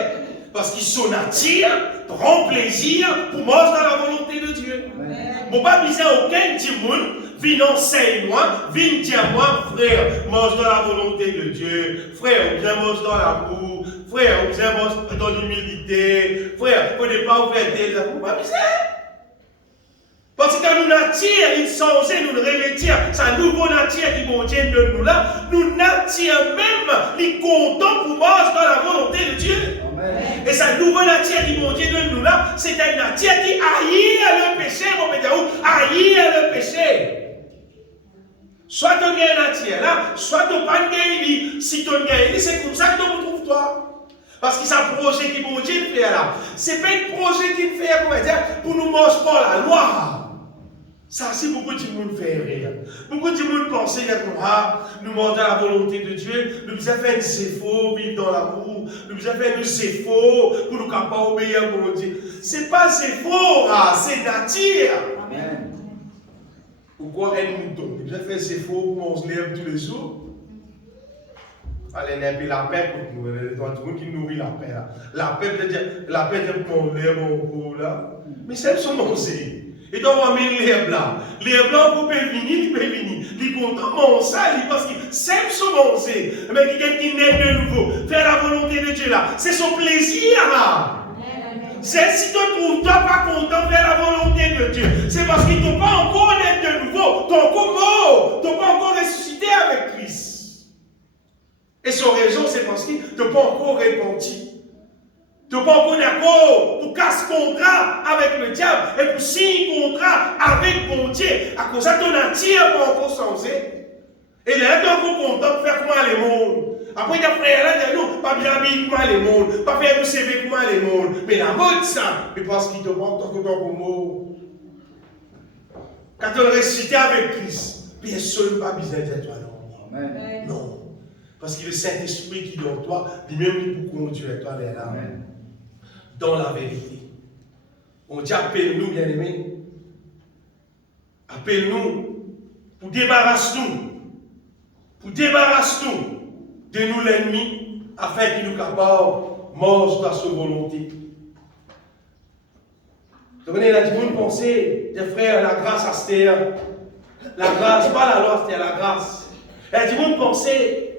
parce qu'il son attire, prend plaisir pour manger dans la volonté de Dieu. Bon, pas besoin aucun petit monde. Viens enseigne-moi, viens dire-moi, frère, mange dans la volonté de Dieu, frère, viens mange dans l'amour, frère, viens mange dans l'humilité, frère, il ne faut pas ouvrir tes amours, pas besoin. Parce que quand nous nature, il censé nous revêtir, sa nouveau nature qui contient de nous là, nous nature même, il content pour manger dans la volonté de Dieu. Amen. Et sa nouvelle nature qui contient de nous là, c'est une nature qui haït le péché, mon pédé, haït le péché. Soit tu as une nature là, soit tu n'as pas une. Si tu as une, c'est comme ça que tu retrouves toi. Parce que c'est un projet qui mon Dieu fait là. Ce n'est pas un projet qu'il fait pour nous manger par la loi. Ça, c'est beaucoup de monde fait rire. Beaucoup de monde pense que nous mangons la volonté de Dieu, nous devons faire un faux, vivre dans l'amour, nous devons faire un faux pour nous capables d'obéir pour Dieu. Ce n'est pas faux, c'est nature. Amen. Pourquoi un mouton? Il devons faire un faux pour manger l'herbe tous les jours. Allez, n'ayez la paix pour nous, tout le monde qui nourrit la paix. La paix peut dire, la paix de manger l'herbe là. Mais c'est son manger. Et donc, on va mettre l'herbe là. L'herbe là, vous pouvez venir, il peut venir. Il est content de manger, parce que c'est son manger. Mais quelqu'un qui naît de nouveau, faire la volonté de Dieu là, c'est son plaisir là. C'est si tu ne trouves pas content de faire la volonté de Dieu, c'est parce qu'il ne t'a pas encore né de nouveau, tu n'es encore mort, tu n'es pas encore ressuscité avec Christ. Et son raison, c'est parce qu'il ne t'a pas encore repenti. Tu n'es pas encore d'accord pour casser contrat avec le diable et pour signer contrat avec mon Dieu. À cause de ton nature, pas encore changé. Et là, tu es encore content de faire comment les mondes. Après, il y a frère là, nous, pas bien habillé comment les mondes, pas faire du CV comment les mondes. Mais la mode, ça, mais parce qu'il te manque tant que ton mot. Quand tu es ressuscité avec Christ, bien sûr, pas besoin d'être toi, non. Amen. Non. Parce que le Saint-Esprit qui est dans toi, lui-même, pour conduire toi vers là. Amen. Dans la vérité. On dit appelle-nous, bien-aimés. Appelle-nous pour débarrasser-nous. Pour débarrasser-nous de nous l'ennemi, afin qu'il nous capable de manger dans sa volonté. Vous comprenez, il y a du monde penser, des frères, la grâce à Stère. La grâce, pas la loi, c'est la grâce. Il y a du monde penser,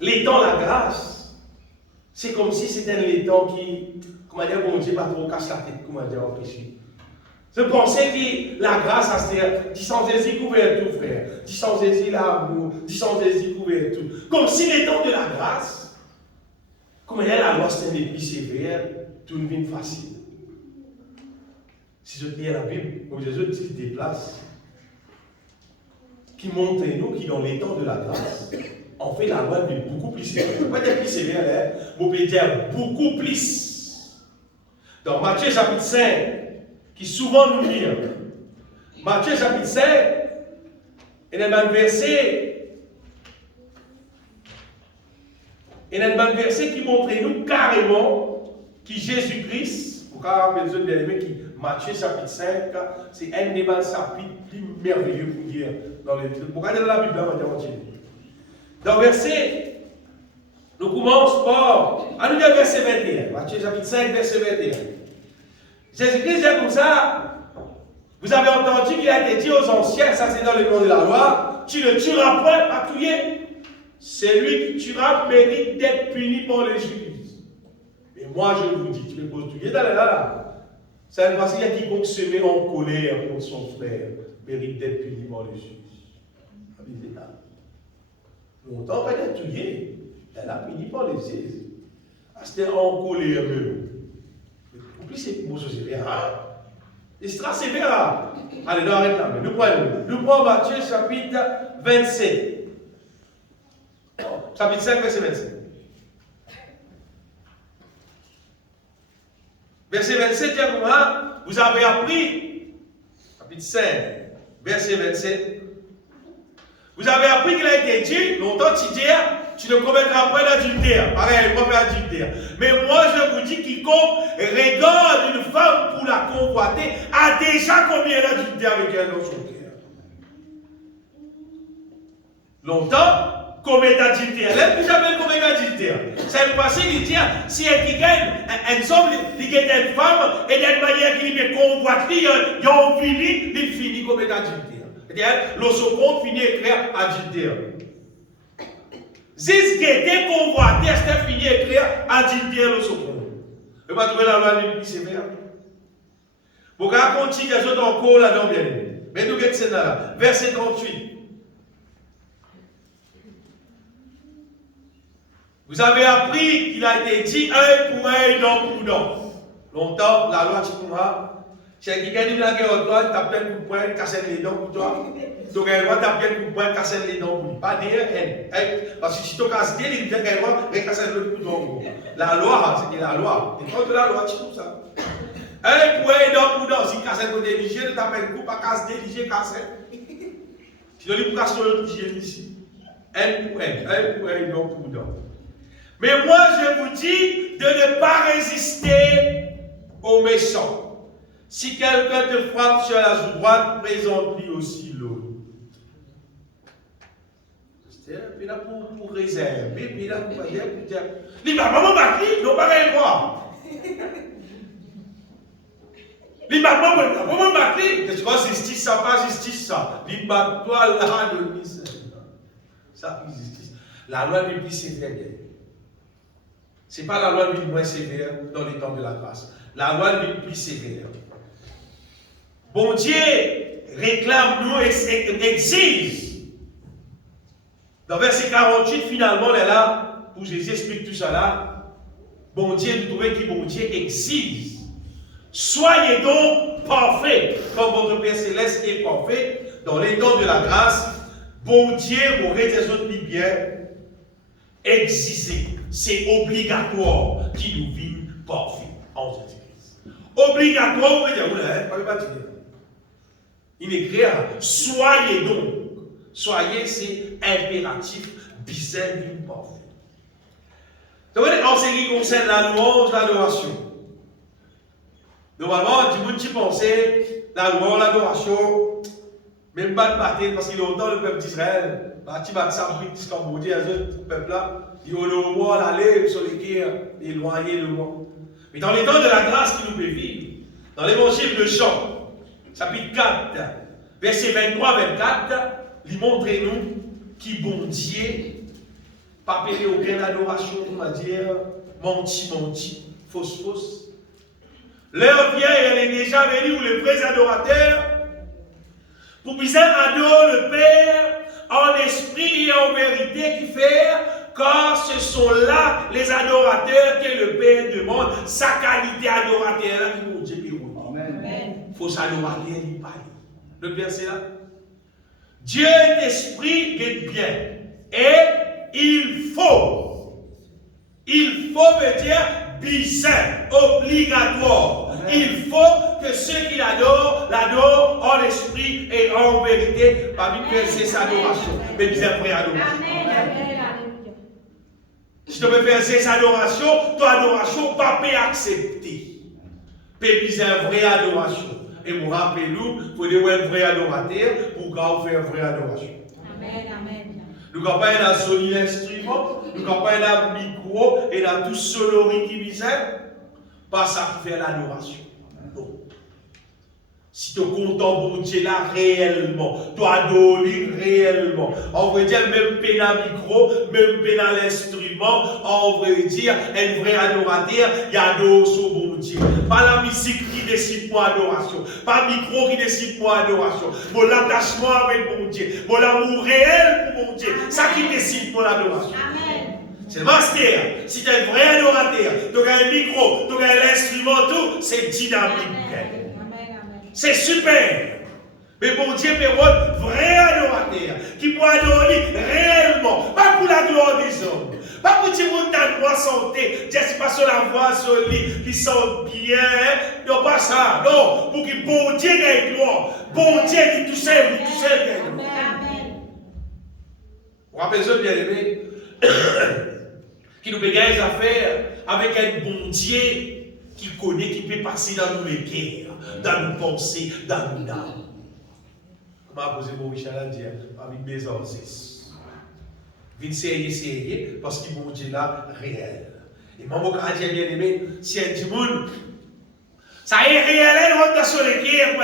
les temps, la grâce. C'est comme si c'était les temps qui, comment dire, bon Dieu, pas trop casse la tête, comment dire, en péché. Je pensais que la grâce, c'est dis sans désir couvert tout, frère. Dis sans désir l'amour, dis sans désir couvert tout. Comme si les temps de la grâce, comme la loi c'est un épis sévère, tout ne vient facile. Si je lis la Bible, comme Jésus se déplace, qui montre nous, qui dans les temps de la grâce, en fait la loi devient beaucoup plus sévère. Pas dire plus sévère, vous pouvez dire beaucoup plus. Dans Matthieu chapitre 5, qui souvent nous lit, Matthieu chapitre 5, il y a un verset qui montre nous carrément que Jésus-Christ, pour qu'on besoin de bien qui Matthieu chapitre 5, c'est un des chapitres plus merveilleux pour dire dans les trucs. Pour regarder dans la Bible, on va dire dans le verset, nous commençons par, à nous dire verset 21, Matthieu chapitre 5, verset 21. Jésus-Christ dit comme ça, vous avez entendu qu'il a été dit aux anciens, ça c'est dans le nom de la loi, tu ne tueras point, pas tuer. Celui qui tuera mérite d'être puni par les juges. Mais moi je vous dis, tu peux pas tuer, là. C'est une fois qu'il y a quiconque se met en colère contre son frère, mérite d'être puni par les juges. Longtemps, elle a tué, elle a puni par les juges. C'était en colère même. En plus, c'est pour société rare. Et c'est très sévère. Allez, nous arrêtons là. Nous prenons Matthieu chapitre 27. Chapitre 5, verset 27. Verset 27, vous avez appris, chapitre 5, verset 27, vous avez appris qu'il a été dit, longtemps tu dis, tu ne commettras pas d'adultère. Pareil, pas d'adultère. Mais moi je vous dis, quiconque regarde une femme pour la convoiter, a déjà commis un adultère avec elle dans son cœur. Longtemps, commet d'adultère. Elle n'a plus jamais commis d'adultère. C'est le passé qui dit, si elle gagne un homme, il gagne une femme, et d'une manière qu'il peut convoiter, il a fini, il finit commet d'adultère. C'est-à-dire, le second finit écrire adultère. Zis guetté convoité, c'est fini écrire adultère le second. Vous va trouver la loi plus sévère. Pour qu'on continue, les autres encore là-dedans bien. Mais nous regardons là, verset 38. Vous avez appris qu'il a été dit œil pour œil, dent pour dent. Longtemps, la loi Chikouma, c'est qui gagne la guerre au droit, t'as plein de coups de poing, casser les dents pour toi. Donc, elle va t'as plein de coups de poing, casser les dents pour lui. Pas dire elle. Parce que si tu casses des lignes, elle va casser le coup de dent. La loi, c'est la loi. Et quand de la loi, tu trouves ça. Œil pour œil, dent pour dent. Si tu casses le côté léger, tu t'appelles coup, pas casse des léger, casser. Tu dois lui casser le léger ici. Œil pour œil, dent pour dent. Mais moi, je vous dis de ne pas résister aux méchants. Si quelqu'un te frappe sur la joue droite, présente-lui aussi l'autre. Puis là, pour réserver, puis là, pour dire, il m'a maman battu, non, pas rien voir. Il m'a maman battu. Tu vois, justice, ça, pas justice, ça. Il m'a toi là, le ministère. Ça, justice. La loi du plus sévère. Ce n'est pas la loi du moins sévère dans les temps de la grâce. La loi du plus sévère. Bon Dieu réclame, nous exige. Dans verset 48, finalement, on est là, où Jésus explique tout ça là. Bon Dieu, nous trouvons que bon Dieu exige. Soyez donc parfaits, comme votre Père Céleste est parfait, dans les temps de la grâce. Bon Dieu, vous des autres bien, exiger. C'est obligatoire qu'il nous vienne parfait en Jésus-Christ. Obligatoire, vous pouvez dire, pas dire. Il est clair, soyez donc. Soyez, c'est impératif, bizarre, parfait. Donc, en ce qui concerne la louange, l'adoration. Normalement, du monde qui pensait, la louange, l'adoration, même pas de bataille, parce qu'il y a longtemps le peuple d'Israël, tu vas ça, comme vous dites, ce peuple-là, il y a le roi, l'aller sur les quais, éloigner le roi. Mais dans les temps de la grâce qui nous peut vivre, dans l'évangile de Jean, chapitre 4, verset 23-24, il montre-nous qui bon Dieu, pas payer aucune adoration, on va dire, menti, fausse. L'heure vient et elle est déjà venue où les vrais adorateurs, pour bien adorer le Père en esprit et en vérité qui fait, car ce sont là les adorateurs que le Père demande, sa qualité adorateur là qui nous dit. Amen. Il faut s'adorer, il parle. Le verset là. Dieu est esprit, est bien. Et il faut veut dire bizarre, obligatoire. Il faut que ceux qui l'adorent en esprit et en vérité, pas que c'est sa adoration, mais bizarre vraie adoration. Si tu veux faire ces adorations, ton adoration pas peut accepter. Mais bizarre vraie adoration. Et vous rappelez-nous, il faut dire une vraie adorateur pour faire une vraie adoration. Amen, amen. Nous n'avons pas un solide instrument, nous n'avons pas un micro et là tout sonori qui bizarre, pas ça qui fait l'adoration. Non. Si tu es content pour Dieu là réellement, tu adorer réellement. On veut dire même pénal micro, même pénal l'instrument, on veut dire un vrai adorateur, il adore son bon Dieu. Pas la musique qui décide pour adoration, pas le micro qui décide pour adoration. Pour l'attachement avec mon Dieu, pour l'amour réel pour mon Dieu, ça qui décide pour l'adoration. C'est master. Si tu es un vrai adorateur, tu as un micro, tu as l'instrument, tout, c'est dynamique. C'est super. Mais bon Dieu peut être vrai adorateur qui peut adorer réellement, pas pour la gloire des hommes. Pas pour dire que tu as droit santé, c'est pas sur la voix sur lui qui sent bien, non pas ça, non, pour que bon Dieu ait gloire, bon Dieu dit tout seul gagne gloire. Vous rappelez-vous bien aimé, qui nous fait des affaires avec un bon Dieu qui connaît, qui peut passer dans nos guerres, dans nos pensées, dans nos âmes. Comment poser pour Michel à dire avec des orsis. Vite sérieux, parce qu'il bon Dieu là réel. Et mon beau bien aimé, si un petit monde, ça est réel, elle rentre dans son guerre,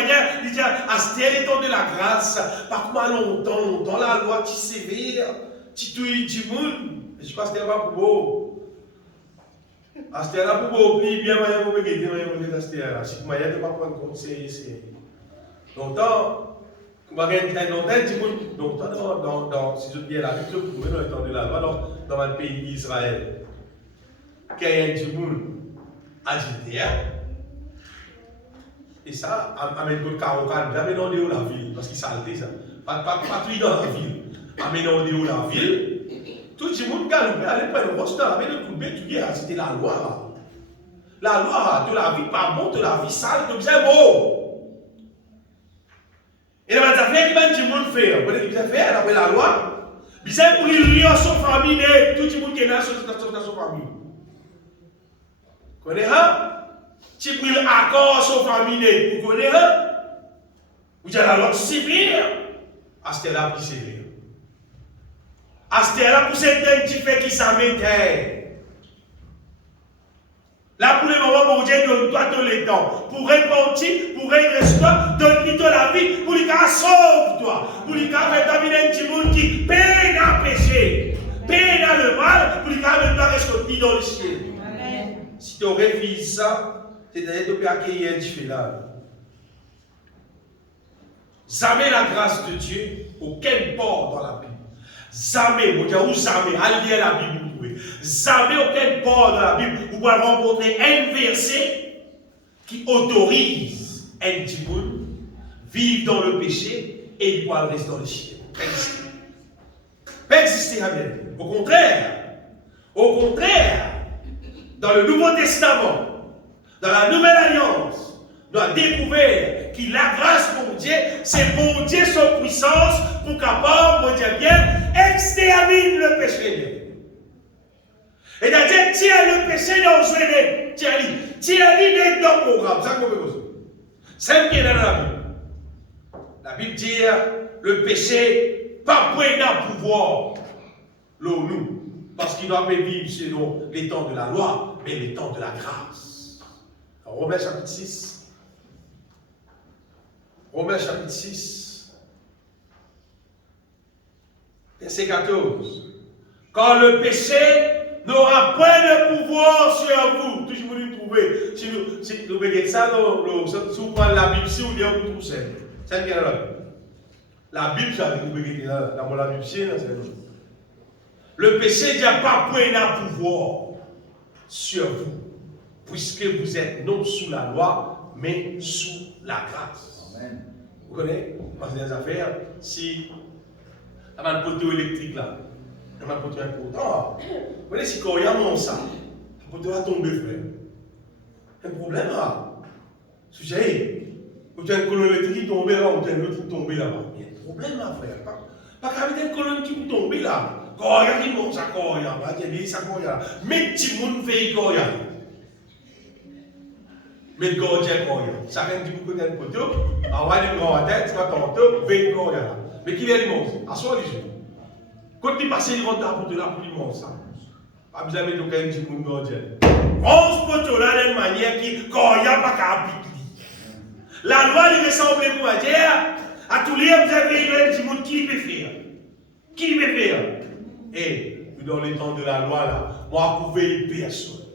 il dit, Astère est de la grâce, par quoi longtemps, dans la loi, tu sévère, tu touilles du monde. Je pense que c'est pas pour beau. Astère là pour beau, puis bien, vous me guettez, vous Astère là. Si vous m'avez pas prendre compte, c'est. Longtemps, dans si je dis la Bible, vous pouvez dans le temps de la loi, dans le pays d'Israël, qu'il y a du monde agité, et ça, amène le carocan, jamais dans la ville, parce qu'il s'alté ça. Pas tout dans la ville, amène dans la ville, tout le monde gagne, allez pas le roster, amène le coup de bête, c'était la loi. La loi, de la vie pas bon, de la vie sale, de bien beau. Et les affaires qui tout le monde fait, vous voyez ce qu'ils ont fait après la loi, ils ont pris l'union son famille, tout le monde qui est dans son famille. Vous connaissez ça? Tu as pris l'accord son famille, vous connaissez ça? Vous avez la loi sévère. Astère là plus sévère. Astère là pour certains qui fait qui s'en mettait. Là, pour le moment, mon Dieu donne-toi tout le temps. Pour repentir, pour redresser-toi, donne-lui la vie, pour lui faire sauve-toi. Pour lui faire ta vie d'un petit monde qui peine à pécher, peine à le mal, pour lui faire même pas rester dans le ciel. Si tu aurais fait ça, c'est-à-dire que tu peux accueillir un différent. Jamais la grâce de Dieu, aucun port dans la Bible. Jamais, mon Dieu, ou jamais, allez lire la Bible. Jamais aucun port dans la Bible vous pouvez rencontrer un verset qui autorise un petit monde vivre dans le péché et il doit rester dans le ciel. Pas exister, amen. Au contraire, dans le Nouveau Testament, dans la Nouvelle Alliance, nous avons découvert que la grâce pour Dieu, c'est pour Dieu son puissance pour capable, mon Dieu bien, exterminer le péché. Et c'est-à-dire, tu as le péché dans le jeu, tu as l'idée dans le programme. Ça, comment vous c'est ce qui est dans la Bible. La Bible dit le péché, pas point d'un pouvoir, nous, parce qu'il doit pas vivre selon les temps de la loi, mais les temps de la grâce. Alors, Romains chapitre 6. Romains chapitre 6. Verset 14. Quand le péché n'aura point de pouvoir sur vous. Toujours vous trouver. Si vous regardez ça, si vous prenez la Bible, si vous lisez, vous trouvez ça. C'est bien là. La Bible, ça vous regardez là, dans la Bible, c'est le péché n'a pas point de pouvoir sur vous, puisque vous êtes non sous la loi, mais sous la grâce. Amen. Vous connaissez? Parce que les affaires, si on a un poteau électrique là, on a un poteau important. Vous voyez, si quand il y a mon sang, Pour te la tomber, frère. Un problème là. Sujet. Quand tu as une colonne électrique qui tombe là, ou tu as une autre qui tombe là-bas. Il y a un problème là, frère. Pas qu'avec une colonne qui peut tomber là. Quand il y a qui monte, ça il y a. Ça il y a. Mais petit monde fait il y a. Mais le gardien il y a. Ça vient du coup de poteau. En haut du grand tête, tu vas tantôt, veille il y a. Mais qui est l'immense? À soi les jeux. Quand tu passes le grand pour te la pour l'immense. Pas besoin de aucun petit monde gardien. 11 poteaux là d'une manière qui, quand il n'y a pas qu'à appliquer. La loi lui ressemble à dire, à tous les hommes, vous avez un petit monde qui peut faire. Qui peut faire? Et dans les temps de la loi, là, moi, je pouvais personne.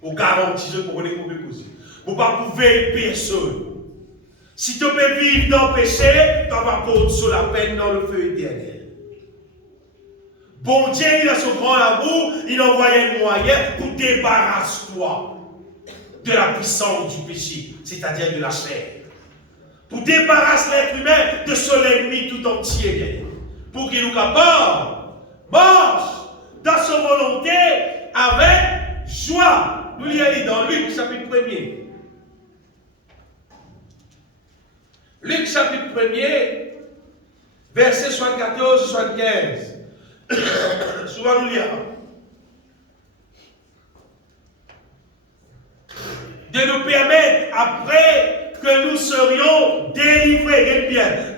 Pour garantir pour les mauvais possibles. Vous ne pouvez personne. Si tu peux vivre dans le péché, tu vas prendre sous la peine dans le feu éternel. Bon Dieu, il a son grand amour, il envoie un moyen pour débarrasser toi de la puissance du péché, c'est-à-dire de la chair. Pour débarrasser l'être humain de son ennemi tout entier. Pour qu'il nous capable, marche dans sa volonté avec joie. Nous lisons dans Luc chapitre 1er. Luc chapitre 1er, versets 74-75. Souvent nous lisons. De nous permettre, après que nous serions délivrés,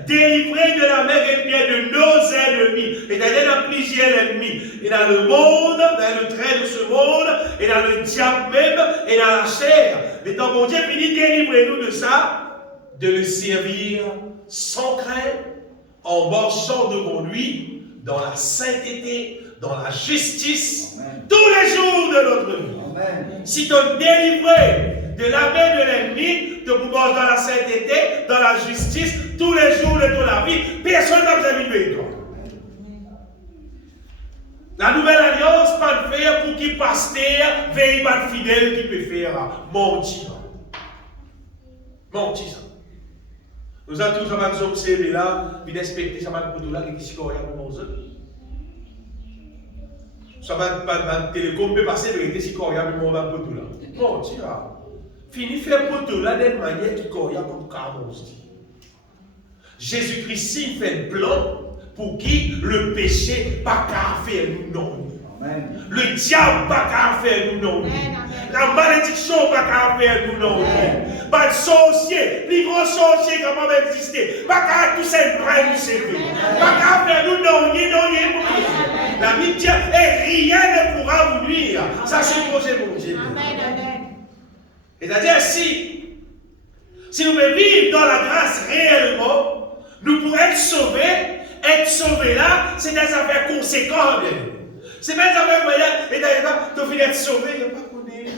délivrés de la main de nos ennemis. Et d'ailleurs, dans plusieurs ennemis. Et dans le monde, dans le trait de ce monde, et dans le diable même, et dans la chair. Mais tant bon Dieu finit, délivrez-nous de ça, de le servir sans crainte, en marchant devant lui, dans la sainteté, dans la justice, Amen. Tous les jours de notre vie. Amen. Si tu es délivré de la main de l'ennemi, de pouvoir dans la sainteté, dans la justice, tous les jours de ta vie, personne n'a besoin de toi. La nouvelle alliance, pas de faire pour qu'il pasteur veille pas de fidèle qui peut faire mentir. Mentir ça. Nous avons tous observé là, puis respecter ça va pour là, qui se corrige pour nous. Ça va pas télécom peut passer, vérité si corrige pour nous pour là. Mentir. Fini faire pour là d'une manière qui corrige comme Carlos dit. Jésus-Christ il fait un plan pour qui le péché pas qu'à faire nous non. Amen. Le diable pas qu'à faire nous non. La malédiction pas qu'à faire nous non. Pas de sorcier, plus grand sorcier qui a même existé. Pas qu'à tout ça près nous servir. Pas qu'à faire nous non, ni non. La Bible dit et rien ne pourra vous nuire. Ça c'est projet mon Dieu. C'est-à-dire si nous voulons vivre dans la grâce réellement, nous pourrons être sauvés. Être sauvé là, c'est des affaires conséquentes. C'est des affaires moyennes. Et d'ailleurs, tu finis d'être sauvé, il n'y a pas connu.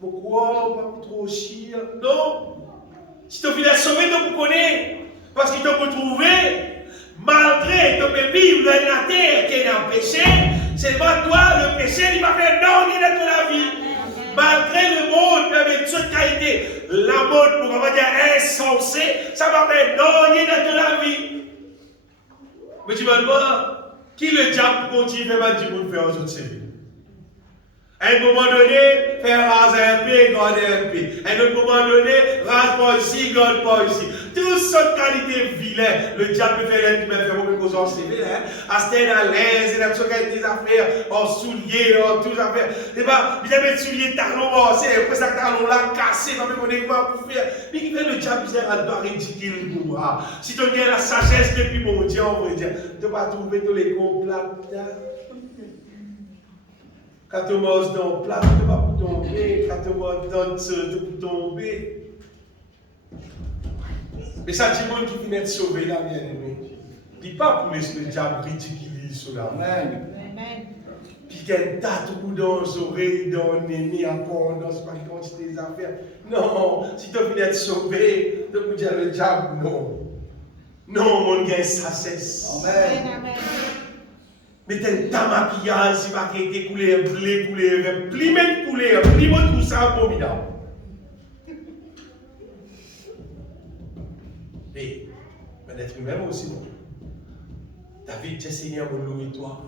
Pourquoi? Pas trop chier. Non. Si tu finis d'être sauvé, tu peux connaître. Parce qu'il te peut trouver, malgré que tu peux vivre dans la terre qui est dans le péché, c'est pas toi, le péché, il va faire dormir dans la vie. Malgré le monde, même toute qualité, la mode, pour on va dire insensé, ça va faire dormir dans la vie. Mais tu vas me voir, qui le diable continue à faire du monde faire aux autres séries? À un moment donné, faire raser un peu, garder un peu. À un autre moment donné, rase pas ici, garde pas ici. Toutes sortes de qualités vilaines. Le diable peut faire un peu, faire beaucoup de choses en CV. À se tenir à l'aise, il a toujours des affaires en souliers, en toutes affaires. C'est pas, il a mis des souliers talons, c'est après ça, talons là, cassé, dans le monde, pour faire. Mais il fait le diable, il a pas ridicule pour moi. Si tu as la sagesse depuis mon Dieu, on va dire, tu vas trouver tous les complats. Quand tu manges dans le plat, tu ne vas pas tomber. Quand tu manges dans le tu vas tomber. Mais ça, dit monde qui finit de sauver la bien-aimée. Puis pas pour laisser le diable ridiculiser cela. Amen. Puis qu'il y a un tas de coups dans les oreilles, dans le nez, à fond, dans ce quantité des affaires. Non, si tu finis de sauver, tu peux dire le diable, non. Non, mon gars, ça cesse. Amen. Mais tel ta maquillage, si pas qu'il était coulé, plus même coulé, plus bon tout ça abominable. Et, mais l'être humain aussi, bon. David, j'ai Seigneur, mon loup et toi.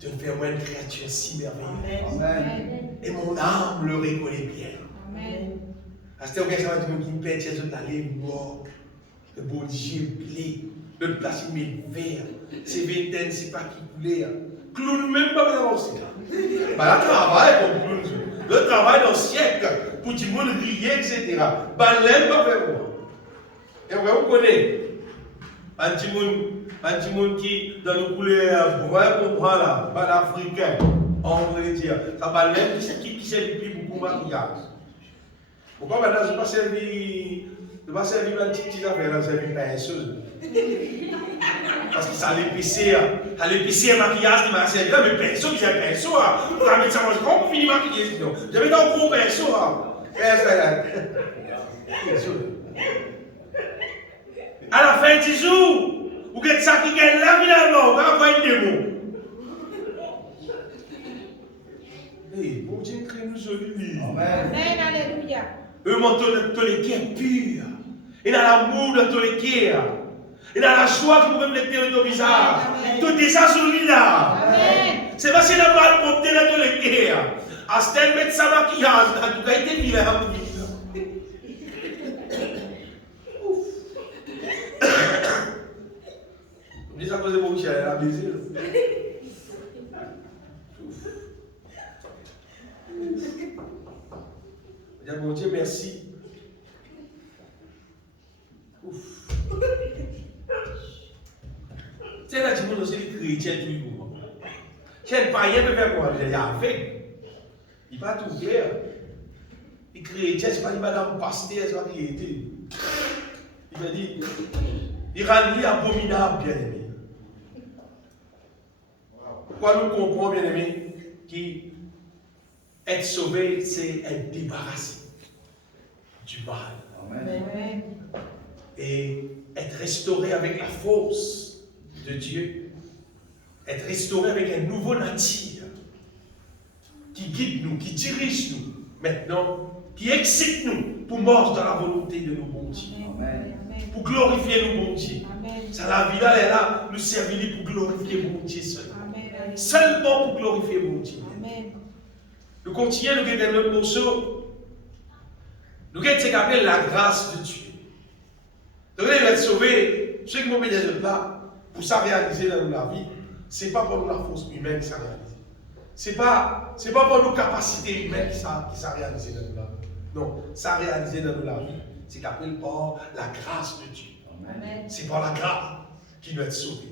de faire moi une créature si merveilleuse. Amen. Et mon âme le reconnaît bien. Amen. À ce moment-là, ça va dire qu'il pète, c'est d'aller mort. Le bon Dieu plaît. Le place mes verres. C'est vingtaines, c'est pas qui voulait. Clown même pas bien avancé. Bah, le travail comme clown. Le travail dans le siècle. Pour du monde rier, etc. Bah, l'aime pas faire moi. Et vous connaissez. Un petit monde qui, dans le couleur brun pour brun là, pas l'africain, on va dire. Ça va l'aime qui s'est plus beaucoup mariage. Pourquoi maintenant je ne vais pas servir un petit affaire, je vais servir pinceuse. Parce que ça à l'épicer un maquillage qui m'a servi, mais pinceau, qui c'est un pinceau. On va mettre ça dans le grand fini maquillé sinon. J'avais dans un gros pinceau. À la fin du jour, vous êtes ça qui gagne là finalement, on va avoir une démon. Hey, bon Dieu, crée-nous joli. Amen. Alléluia. Eux m'ont donné tous les cœurs purs. Et dans l'amour de tous les cœurs. Et dans la joie qui pouvait refléter dans ton visage. Tout est ça joli là. C'est parce qu'il a mal monté dans tous les cœurs. À ce tel mettre sa maquillage, en tout cas, il était vilain. Vous dites ça cause de mon chien, elle a baisé. Mon Dieu, merci. Ouf. C'est là que tu aussi les chrétiens tout le monde. C'est un païen peut faire quoi? Il y a avec. Il va tout faire. Les chrétiens, c'est pas une madame pasteur, c'est pas qui était. Il m'a dit, il rend abominable, bien aimé. Pourquoi nous comprenons, bien aimé, qu'être sauvé, c'est être débarrassé du mal. Amen. Et être restauré avec la force de Dieu. Être restauré avec un nouveau nature qui guide nous, qui dirige nous maintenant, qui excite nous pour marcher dans la volonté de nos bons dieux. Pour glorifier nos bons dieux. Ça, la vie là, elle est là, nous servir pour glorifier mon Dieu seulement. Seulement pour glorifier mon Dieu. Nous continuons, nous avons notre morceau. Nous avons ce qu'on appelle la grâce de Dieu. Donc, être sauvé, ceux qui m'ont mis des là, pour ça réaliser dans la vie, ce n'est pas pour nous la force humaine qui ça réalise. Ce n'est pas pour nos capacités humaines qui ça réalisé dans la vie. Non, ça réalisé dans la vie, c'est qu'appelle par la grâce de Dieu. C'est par la grâce qui doit être sauvé.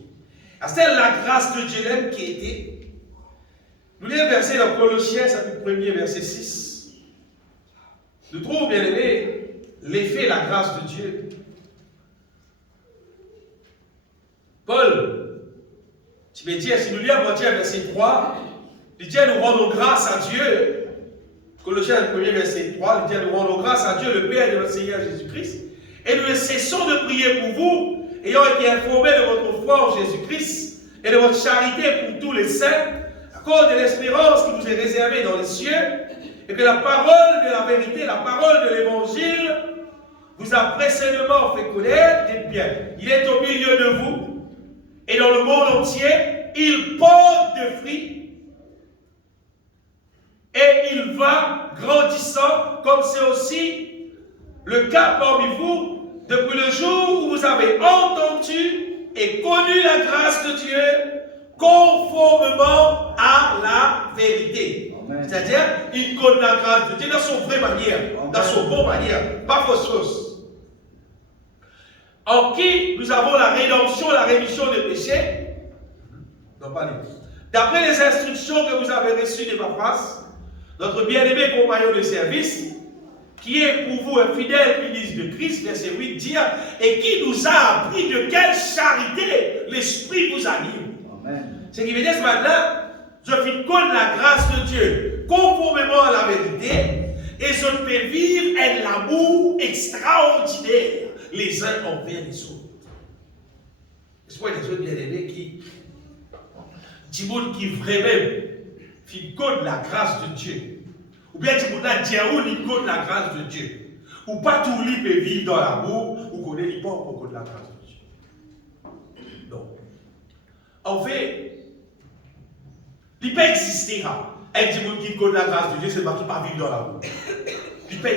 C'est la grâce de Dieu même qui était. Nous lisons un verset dans Colossiens, chapitre 1er, verset 6. Nous trouvons, bien aimé, l'effet, la grâce de Dieu. Paul, tu peux dire, si nous lisons à partir du verset 3, il dit nous rendons grâce à Dieu. Colossiens 1er, verset 3, il dit nous rendons grâce à Dieu, le Père de notre Seigneur Jésus-Christ, et nous ne cessons de prier pour vous, ayant été informés de votre foi en Jésus-Christ et de votre charité pour tous les saints, à cause de l'espérance qui vous est réservée dans les cieux, et que la parole de la vérité, la parole de l'évangile, vous a précédemment fait connaître, dites bien, il est au milieu de vous, et dans le monde entier, il porte de fruits, et il va grandissant, comme c'est aussi le cas parmi vous, depuis le jour où vous avez entendu et connu la grâce de Dieu, conformément à la vérité. C'est-à-dire, il connaît la grâce de Dieu dans son vraie manière, dans son bon manière, pas fausse. En qui nous avons la rédemption, la rémission des péchés. Non, pas les. D'après les instructions que vous avez reçues de ma face, notre bien-aimé compagnon de service, qui est pour vous un fidèle ministre de Christ, verset 8, dit, et qui nous a appris de quelle charité l'Esprit vous anime. Ce qui veut dire ce matin, je fais connaître la grâce de Dieu conformément à la vérité, et je peux vivre un amour extraordinaire les uns envers les autres. Est-ce qu'il y a des autres bien-aimés qui vraiment font connaître la grâce de Dieu? Ou bien tu peux dire qu'il connaît la grâce de Dieu. Ou pas tout le monde peut vivre dans l'amour, ou connaît pas encore la grâce de Dieu. Non. En fait, Il peut exister. Et dit qui connaît la grâce de Dieu, c'est pas qui pas vivre dans l'amour. Il peut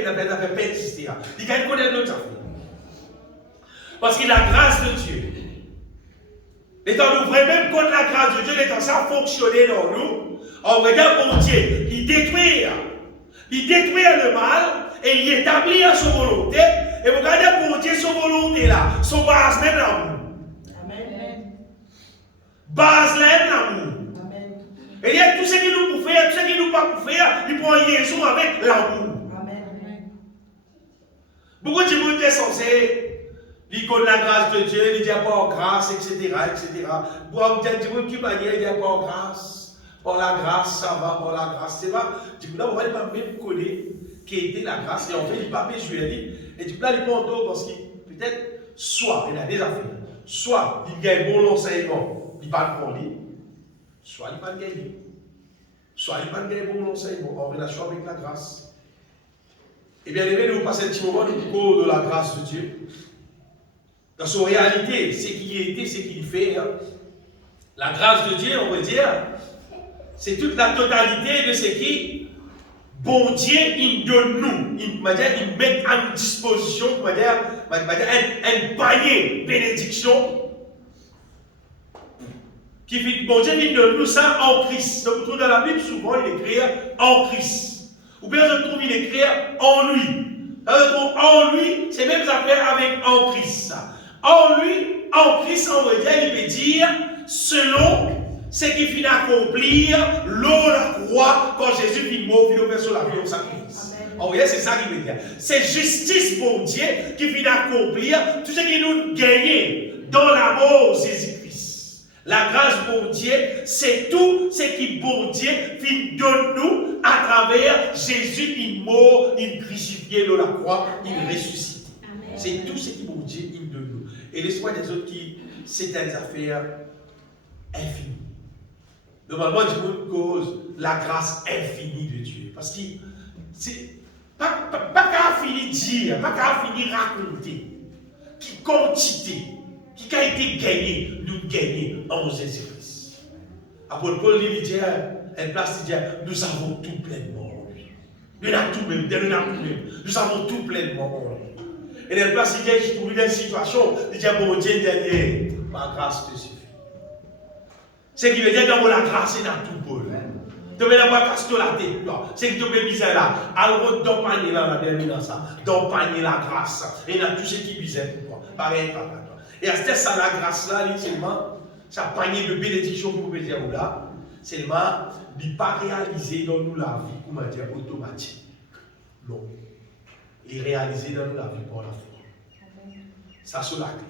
exister. Il peut connaître notre affaire. Parce que la grâce de Dieu, étant nous vraiment contre la grâce de Dieu, étant ça fonctionner dans nous, on regarde mon Dieu, il détruit le mal et il établit son volonté. Et vous regardez pour Dieu son volonté là, son base même l'amour. Amen. Base même l'amour. Amen. Et il y a tout ce qui nous peut faire, tout ce qui nous pas pour faire, il prend liaison avec l'amour. Amen. Beaucoup de gens sont censés. Il connaît la grâce de Dieu, il dit pas en grâce, etc. Pour dire qui va dire, il dit pas en grâce. Par la grâce, ça va, par la grâce, c'est pas. Du coup, là, on va pas même connaître qui était la grâce. Et en fait, il n'a pas besoin. Et du coup, là, il prend d'autres parce qu'il peut-être, soit il a des affaires, soit il gagne bon enseignement, il parle pour lui, soit il ne va pas gagner. Soit il ne va pas gagner bon enseignement en relation avec la grâce. Et bien, aimé, nous passons un petit moment du cours de la grâce de Dieu. Dans son réalité, ce qu'il était, ce qu'il fait. Hein. La grâce de Dieu, on veut dire, c'est toute la totalité de ce qui, bon Dieu, il donne nous. Il met à disposition, un panier bénédiction. Qui fait bon Dieu, il donne nous ça en Christ. Donc, vous trouvez dans la Bible, souvent, il écrit en Christ. Ou bien, je trouve, il écrit en lui. En lui, c'est même affaire avec en Christ. En lui, en Christ, on veut dire, il veut dire, selon ce qui finit d'accomplir, l'eau, la croix, quand Jésus vit mort, il fait sur la vie au sacrifice. On voit, c'est ça qu'il veut dire. C'est justice, bon Dieu, qui finit d'accomplir tout ce qui nous gagne dans la mort de Jésus-Christ. La grâce, bon Dieu, c'est tout ce qui, bon Dieu, finit donne nous à travers Jésus, il mort, il crucifié dans la croix, il ressuscite. C'est tout ce qui, bon Dieu, il donne nous. Et l'espoir des autres qui, c'est des affaires infinies. Normalement, je cause la grâce infinie de Dieu. Parce que c'est pas qu'à finir dire, pas qu'à finir raconter, qui quantité, qui a été gagné, nous gagner en Jésus-Christ. Apôtre Paul dit, elle place dit, nous avons tout pleinement en lui. Nous avons tout même, nous avons tout pleinement en lui. Et les places, il trouve une situation, il dit, bon Dieu, ma grâce te suffit. C'est qui veut dire que la grâce est dans tout Paul. Tu veux la voir casser la tête, c'est que tu peux viser là. Alors, d'empagner là, la dernière ça. D'empagner la grâce. Et dans tout ce qui vise pour toi. Pareil, toi. Et à ce ça, la grâce là, seulement, ça panier de bénédiction pour vous dire là, seulement, il n'est pas réalisé dans nous la vie, comment dire, automatique. Non. Il est réalisé dans nous la vie par la foi. Ça, c'est la clé.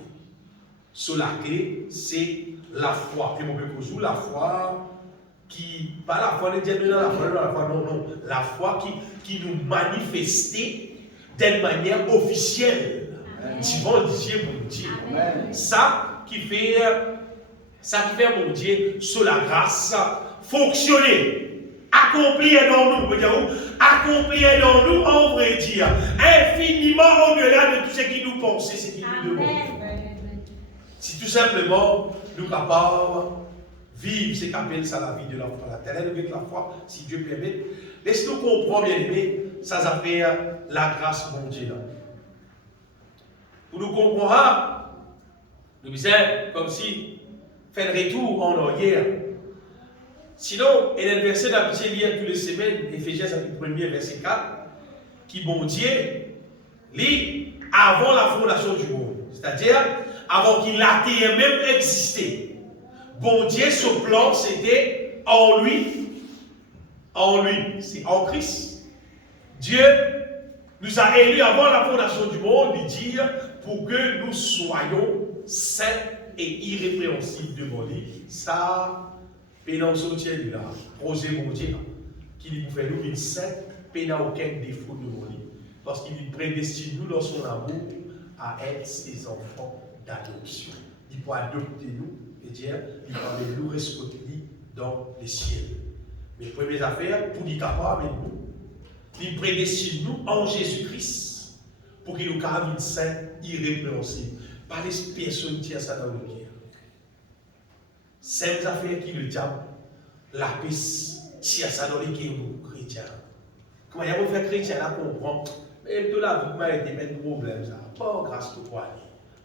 Sur la clé, c'est la foi. Et mon père, la foi qui, pas la foi de Dieu, la foi, non. La foi qui nous manifestait d'une manière officielle. Divin Dieu, mon Dieu. Ça qui fait, mon Dieu, sur la grâce, fonctionner. Accomplir dans nous, accomplir dans nous, on vrai dire, infiniment au-delà de tout ce qui nous pense, ce qui nous demande. Si tout simplement nous capables vivre ce qu'appelle ça la vie de la foi, la terre avec la foi, si Dieu permet, laisse-nous comprendre, bien aimé, ça s'appelle la grâce mondiale. Pour nous comprendre, nous disons comme si fait le retour en arrière. Sinon, il y a un verset d'habitude lire toutes les semaines, Éphésiens chapitre 1er, verset 4, qui, bon Dieu, lit avant la fondation du monde. C'est-à-dire, avant qu'il ait même existé. Bon Dieu, ce plan, c'était en lui. En lui, c'est en Christ. Dieu nous a élus avant la fondation du monde, lui dire, pour que nous soyons saints et irrépréhensibles devant lui. Ça, pénance au ciel là, projet mon Dieu, qui nous fait nous une sainte, pénal aucun défaut devant lui, parce qu'il nous prédestine nous dans son amour à être ses enfants d'adoption. Il peut adopter nous et dire, il peut nous respecter dans les ciels. Mais premières affaires, pour nous capable avec nous, il prédestine nous en Jésus-Christ pour qu'il nous garde une sainte irrépréhensible. Pas les personnes qui ont ça dans le cœur. C'est une affaire qui le diable la paix, si ça dans les chrétiens. Comment il y a un faire chrétien là comprend, mais tout la vie m'a été un problème ça. Pas grâce à toi,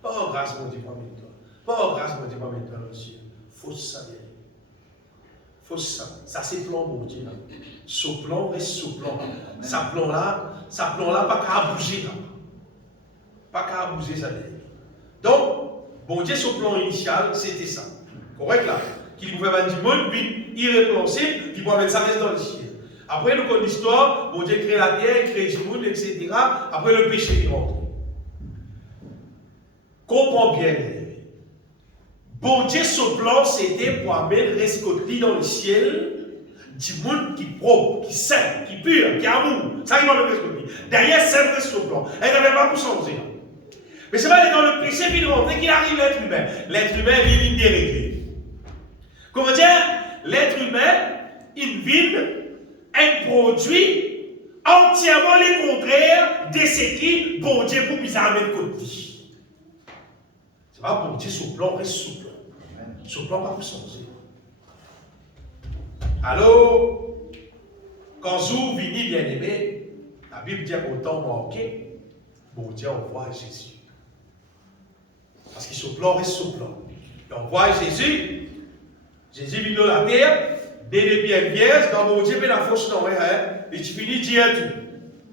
pas grâce mon Dieu pas toi, pas grâce mon Dieu pas toi monsieur. Faut ça bien. Faut ça c'est plan mon Dieu là. Ce plan reste ce plan. Ça plan là pas qu'à bouger là. Pas qu'à bouger ça. Donc bon Dieu, son plan initial, c'était ça. Correct là? Qu'il pouvait mettre du monde vite, irréprochable, qu'il pouvait mettre ça reste dans le ciel. Après, nous connaissons l'histoire, bon Dieu crée la terre, il crée du monde, etc. Après, le péché est rentré. Comprends bien. Bon Dieu, son plan, c'était pour amener rescoter dans le ciel du monde qui est propre, qui est saint, qui est pur, qui est amour. Ça, il va le rescoter. Derrière, c'est son plan. Elle n'avait pas pour changer. Mais c'est pas dans le péché qu'il rentre, qu'il arrive l'être humain. L'être humain, il vient déréglé. Comment dire? L'être humain, il vit un produit entièrement le contraire de ce qui, bon Dieu, pour bizarre de côté. C'est pas bon Dieu, son plan reste souple. Son plan va pour changer. Alors, quand vous venez bien aimé, la Bible dit qu'au temps manqué, bon Dieu envoie Jésus. Parce que son plan reste son plan. Il envoie Jésus. Jésus vient dans la terre, dès les pierres vierges, dans mon Dieu, mais la fausse non, et tu finis de dire tout.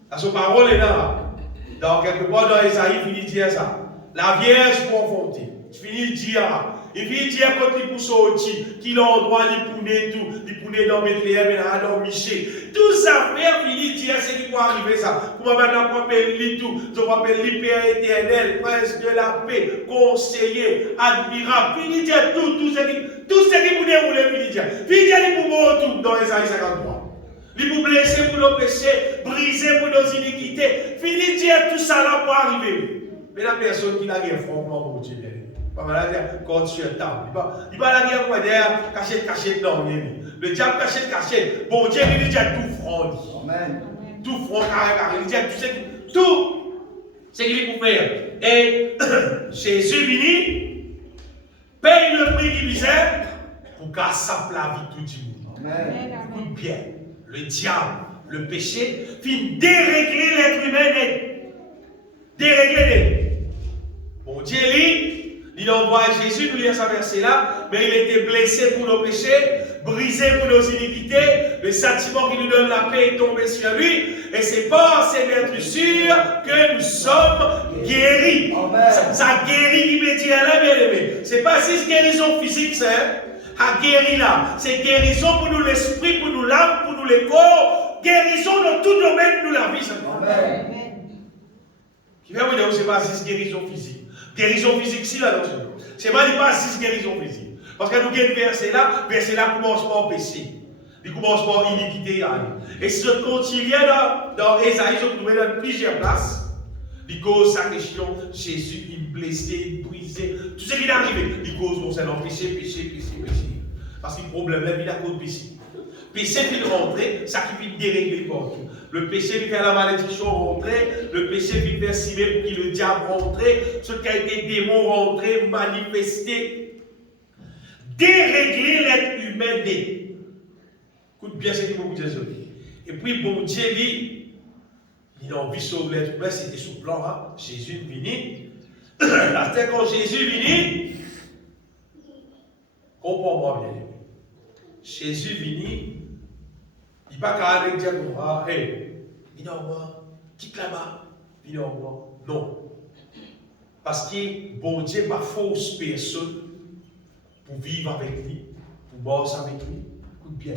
Dans son parole est là. Dans quelque part dans Esaïe, il finit de dire ça. La vierge confrontée. Tu finis de dire. Il finit de dire quand il pousse au dessus, qu'il a en droit de pouner tout, de pouner dans Bethléem et dans Miché. Tout ça, frère, finit de dire c'est qui va arriver ça. Pour maintenant, on appelle tout. On appelle l'hyper éternel, prince de la paix, conseiller, admirable. Finit de dire tout ce qui vous déroule, finit de dire. Finit de dire pour tout dans Esaïe 53. Il vous blesser pour nos péchés, briser pour nos iniquités. Finit de dire tout ça là pour arriver. Mais la personne qui n'a rien, franchement, mon Dieu, quand tu es tard, il va la dire quoi derrière, cachette, non, le diable cachette, bon Dieu, il dit tout franc, tout franc, carré, il dit tout, c'est qu'il faut faire. Et Jésus venu, paye le prix du misère pour qu'à sa la vie tout du monde. Écoute bien, le diable, le péché, finit dérégler l'être humain, dérégler. Bon Dieu, il envoie Jésus, nous lisons ce verset-là, mais il était blessé pour nos péchés, brisé pour nos iniquités, le sentiment qui nous donne la paix est tombé sur lui, et c'est par ces vertus que nous sommes guéris. Ça guérit immédiatement, bien aimé. C'est pas si guérison physique, c'est à guérir là. C'est guérison pour nous l'esprit, pour nous l'âme, pour nous les corps, guérison dans tout domaine de nous la vie. Qui va vous dire, c'est pas si guérison physique. Guérison physique, si là, c'est pas si guérison physique. Parce que nous avons un verset là commence par péché. Il commence par iniquité. Et si je continue dans Esaïe, je trouve dans plusieurs places. Il cause sa question, Jésus, il blessé, il brisé, tout ce qui est arrivé. Il cause concernant péché. Parce que le problème là, il a cause péché. Péché qui rentrer, ça qui vient dérégler partout. Le péché vient faire la malédiction rentrer, le péché vient faire cimer pour qu'il le diable rentrer, ce qui a été démon rentrer, manifester, dérégler l'être humain. Écoute bien ce qu'il faut vous dire. Et puis, bon Dieu dit, il a envie de sauver l'être humain, c'était sous plan, hein? Jésus vini. Quand Jésus vini, comprends-moi bien. Jésus vini. Il n'y a pas qu'à aller dire, hey, viens en moi, quitte là-bas, viens en moi. Non. Parce que bon Dieu n'a pas fausse personne pour vivre avec lui, pour bosser avec lui. Écoute bien,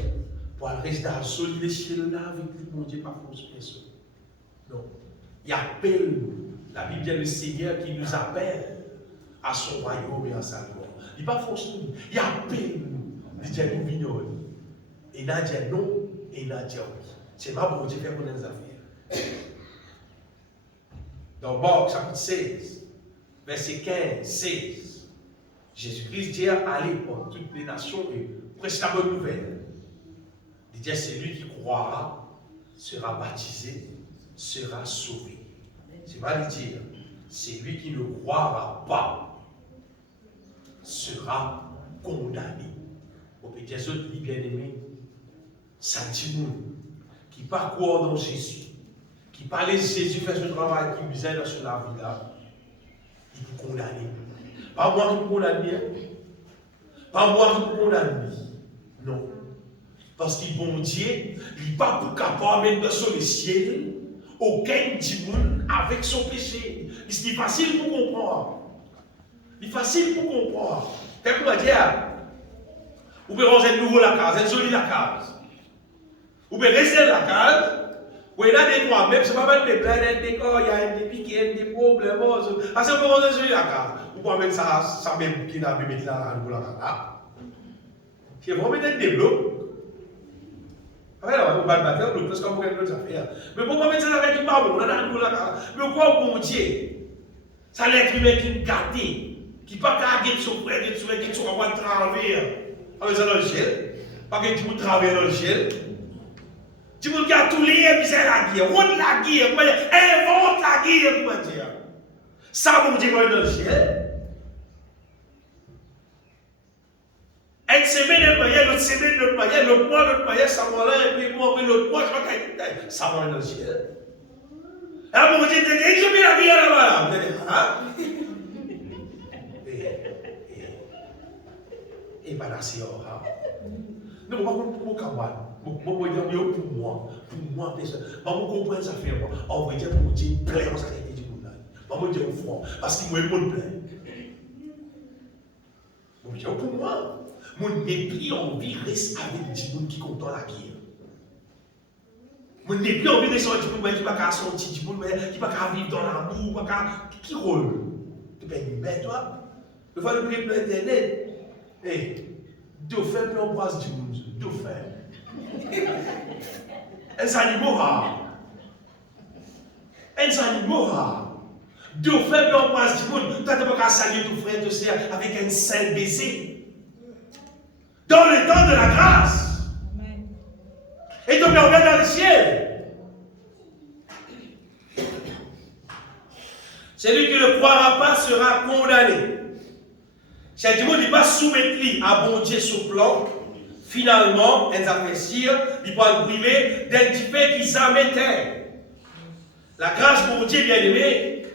pour rester dans le sol, les ciels là avec lui, bon Dieu n'a pas fausse personne. Non. Il appelle nous. La Bible dit le Seigneur qui nous appelle à son royaume et à sa gloire. Il n'est pas fausse nous. Il appelle nous. Il dit nous vignons. Et il a dit non. Et il a dit oui. C'est pas bon Dieu faire pour les affaires. Dans Marc chapitre 16, verset 15, 16, Jésus-Christ dit allez pour toutes les nations et prêchez la bonne nouvelle. Il dit celui qui croira sera baptisé, sera sauvé. C'est pas le dire celui qui ne croira pas sera condamné. Au petit autres, bien aimé, ça dit qui parcourt dans Jésus, qui parle de Jésus fait ce travail qui vous aide sur la vie là, il vous condamne. Pas moi qui vous condamne, pas moi qui vous condamne. Non. Parce que bon Dieu, il n'est pas pour capable de mettre sur le ciel aucun démon avec son péché. C'est facile pour comprendre. Il est facile pour comprendre. Qu'est-ce qu'on va dire? Vous pouvez ranger de nouveau la case, elle jolie la case. Vous pouvez rester dans la case. Vous pouvez là des trois, même si ce n'est pas des pleins, des décors, il y a des piquets, des problèmes. Parce que vous pouvez ranger la case. Vous pouvez mettre ça même qui n'a pas mis là dans la case. Si vous mettez des blocs, alors, on va le battre, parce qu'on pourrait d'autres affaires. Mais pourquoi mettre ça avec une barbe? On a dans la case. Mais pourquoi bon Dieu? Ça l'être humain qui est gâté, qui n'est pas gagné de son frère, qui ne soit pas travers. Avec ça dans le ciel. Pas que tu peux travailler dans le ciel. Tu peux faire tous les puis c'est la guerre. Route la guerre. Invente la guerre, comment dire. Ça, vous me dites, dans le ciel. Une semaine, une manière, l'autre semaine, l'autre manière, l'autre mois, l'autre manière, ça va là, et puis moi, l'autre mois, je crois que ça va dans le ciel. Alors, vous me dites, je mets la guerre là-bas. Vous allez, hein? Et pas d'assez, non, pour moi, personne. Maman comprend ça fait moi. On va dire pour dire plein dans sa qualité du monde. Maman dit au fond, parce qu'il me monde plein. Bon, dire pour moi, mon mépris envie reste avec du monde qui content la guerre. Mon mépris envie reste avec du monde qui va pas sortir du monde, qui va pas vivre dans l'amour, qui rôle. Tu peux mais toi, le faire le prix de l'internet. Eh, dauphin peut embrasser du monde, dauphin. Un animal rare. Un animal rare. Dauphin peut embrasser du monde. Tu n'as pas qu'à saluer ton frère, ton sœur avec un saint baiser. Dans le temps de la grâce. Amen. Et donc, on va dans le ciel. Celui qui ne croira pas sera condamné. C'est du monde qui va soumettre à bon Dieu son plan. Finalement, elles apprécient, ils vont priver d'un petit peu qui s'en mettait. La grâce bon Dieu bien aimé,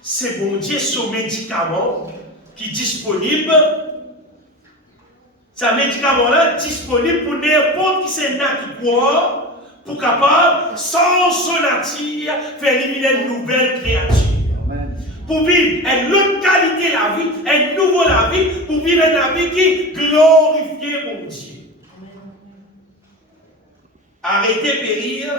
c'est bon Dieu son médicament qui est disponible. C'est un médicament-là disponible pour n'importe qui s'est qui croit, pour capable, sans son nature, faire éliminer une nouvelle créature. Pour vivre une autre qualité de la vie, un nouveau la vie, pour vivre une vie qui glorifie mon Dieu. Arrêtez périr,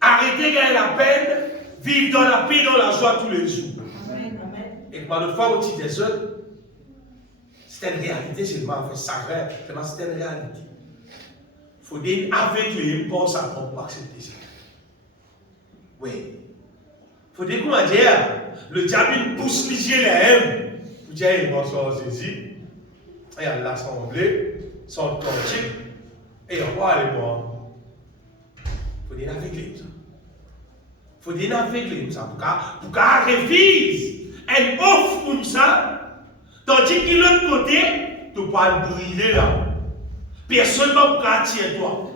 arrêtez gagner la peine, vivre dans la paix, dans la joie tous les jours. Amen. Et par le fois au-dessus des autres, c'est une réalité, c'est pas fait sacré, c'est une réalité. Il faut dire avec les impôts, ça ne peut pas accepter ça. Oui. Il faut dire comment dire, le diable pousse les haines. Vous dites, bonsoir Jésus, et à l'assemblée, son cantique, et on va aller voir. Il faut dire avec les ça. Il faut dire avec les ça. Pour qu'elle révise, elle offre comme ça, tandis que de l'autre côté, tu peux briller là. Personne ne va attirer toi.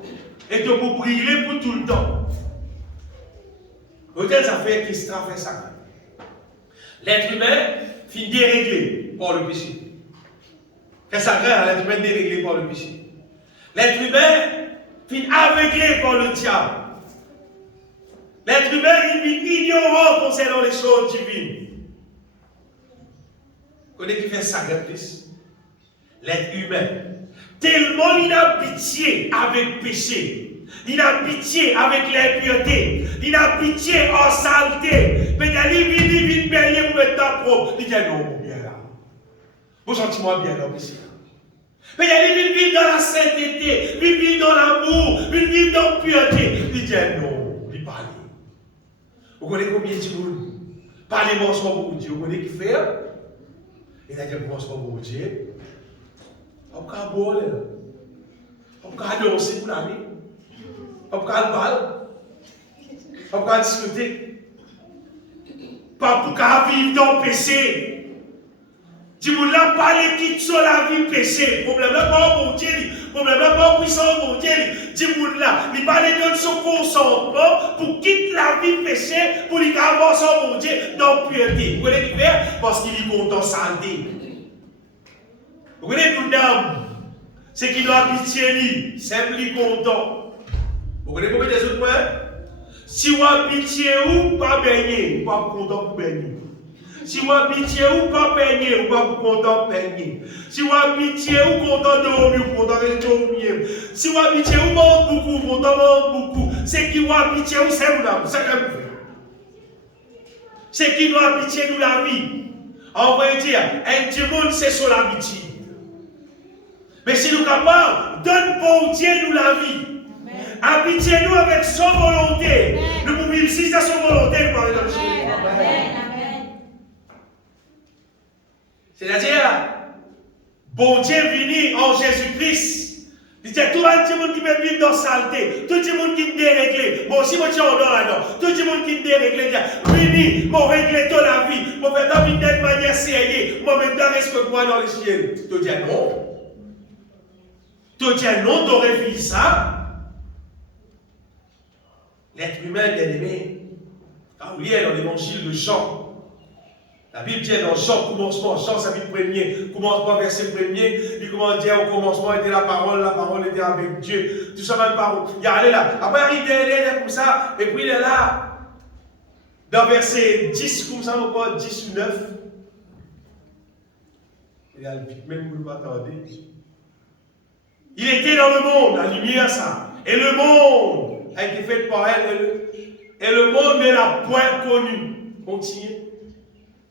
Et tu peux briller pour tout le temps. Peut-être ça fait qu'il se fait ça. L'être humain finit déréglé par le péché. Qu'est-ce que ça crée, l'être humain déréglé par le péché? L'être humain finit aveuglé par le diable. L'être humain il finit ignorant concernant les choses divines. Vous connaissez qui fait ça, plus? L'être humain. Tellement il a pitié avec péché. Il a pitié avec l'impureté. Il a pitié en saleté. Mais il vit baigner pour mettre ta propre. Il dit non, bien là. Vous sentez-moi bien là, ici. Mais il vit dans la sainteté. Il vit dans l'amour. Il vit dans la pureté. Il dit non, il parle. Vous connaissez combien de monde? Parlez-moi sur mon Dieu. Vous connaissez qui fait? Il a dit bonsoir mon Dieu. On peut boire. On peut danser pour la vie. On peut parler, on peut discuter. Pas pour vivre dans le péché. Tu ne l'as pas l'équipe sur la vie péché. Problème là, pas bon Dieu. Problème là, pas puissant bon Dieu. Tu là, il parle de son consentement pour quitter la vie péché pour lui avoir son bon Dieu dans pureté. Vous voyez ce faire? Parce qu'il est content santé. Vous voyez tout d'âme. C'est qu'il doit pitié lui. C'est lui content. Vous voyez combien des autres points? Si vous avez pitié ou pas baigner, vous pas content pour baigner. Si vous avez pitié ou pas baigner, vous pas content pour baigner. Si vous avez pitié ou content de dormir, vous content de dormir. Si vous avez pitié ou mange beaucoup, vous content de manger beaucoup. C'est qui vous avez pitié ou c'est vous là, c'est comme vous. C'est qui nous a pitié nous la vie. On va dire, un démon c'est sur l'habitude. Mais si nous sommes capables, donne bon Dieu nous la vie. Habituez-nous avec son volonté. Nous pouvons vivre si c'est son volonté, nous parlons dans le ciel. C'est-à-dire, bon Dieu venu en Jésus-Christ. Il dit tout le monde qui peut vivre dans la saleté, tout le monde qui me déréglé. Moi aussi, moi, je suis en là-dedans. Tout le monde qui me déréglé, vini, moi, régler toute la vie. Moi, faire ta vie d'une manière sérieuse. Moi, maintenant, respecte-moi dans le ciel. Tu dis non. Tu dis non, tu aurais fait ça. L'être humain, bien aimé, quand vous lisez dans l'évangile de Jean, la Bible dit dans Jean, commencement, Jean, chapitre 1er, commencement, verset 1er, il commence à dire au commencement était la parole était avec Dieu. Tout ça, même parole. Il y a là. Après, il est comme ça, et puis il est là, dans verset 10, comme ça, encore 10 ou 9. Il y a le vite, même vous ne m'attendez. Il était dans le monde, la lumière, ça. Et le monde a été fait par elle, et le monde ne l'a point connu. Continue.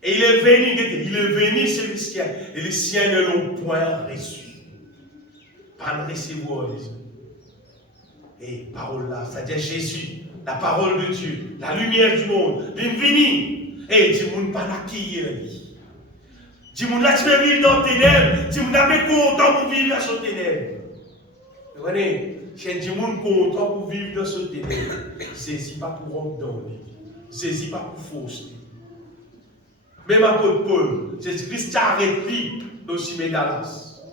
Et il est venu chez les siens, et les siens ne l'ont point reçu. Pas le recevoir les yeux. Et parole là, c'est-à-dire Jésus, la parole de Dieu, la lumière du monde, il est venu. Et Dieu ne pas l'accueillir. Dieu là, tu veux vivre dans tes ténèbres, Dieu n'a pas content pour vivre dans ce ténèbres. Vous voyez? C'est du monde content pour vivre dans ce ténèbre. Saisis pas pour rentrer dans lui. Saisis pas pour fausser. Même apôtre Paul, Jésus-Christ arrête lui aussi mais Damas.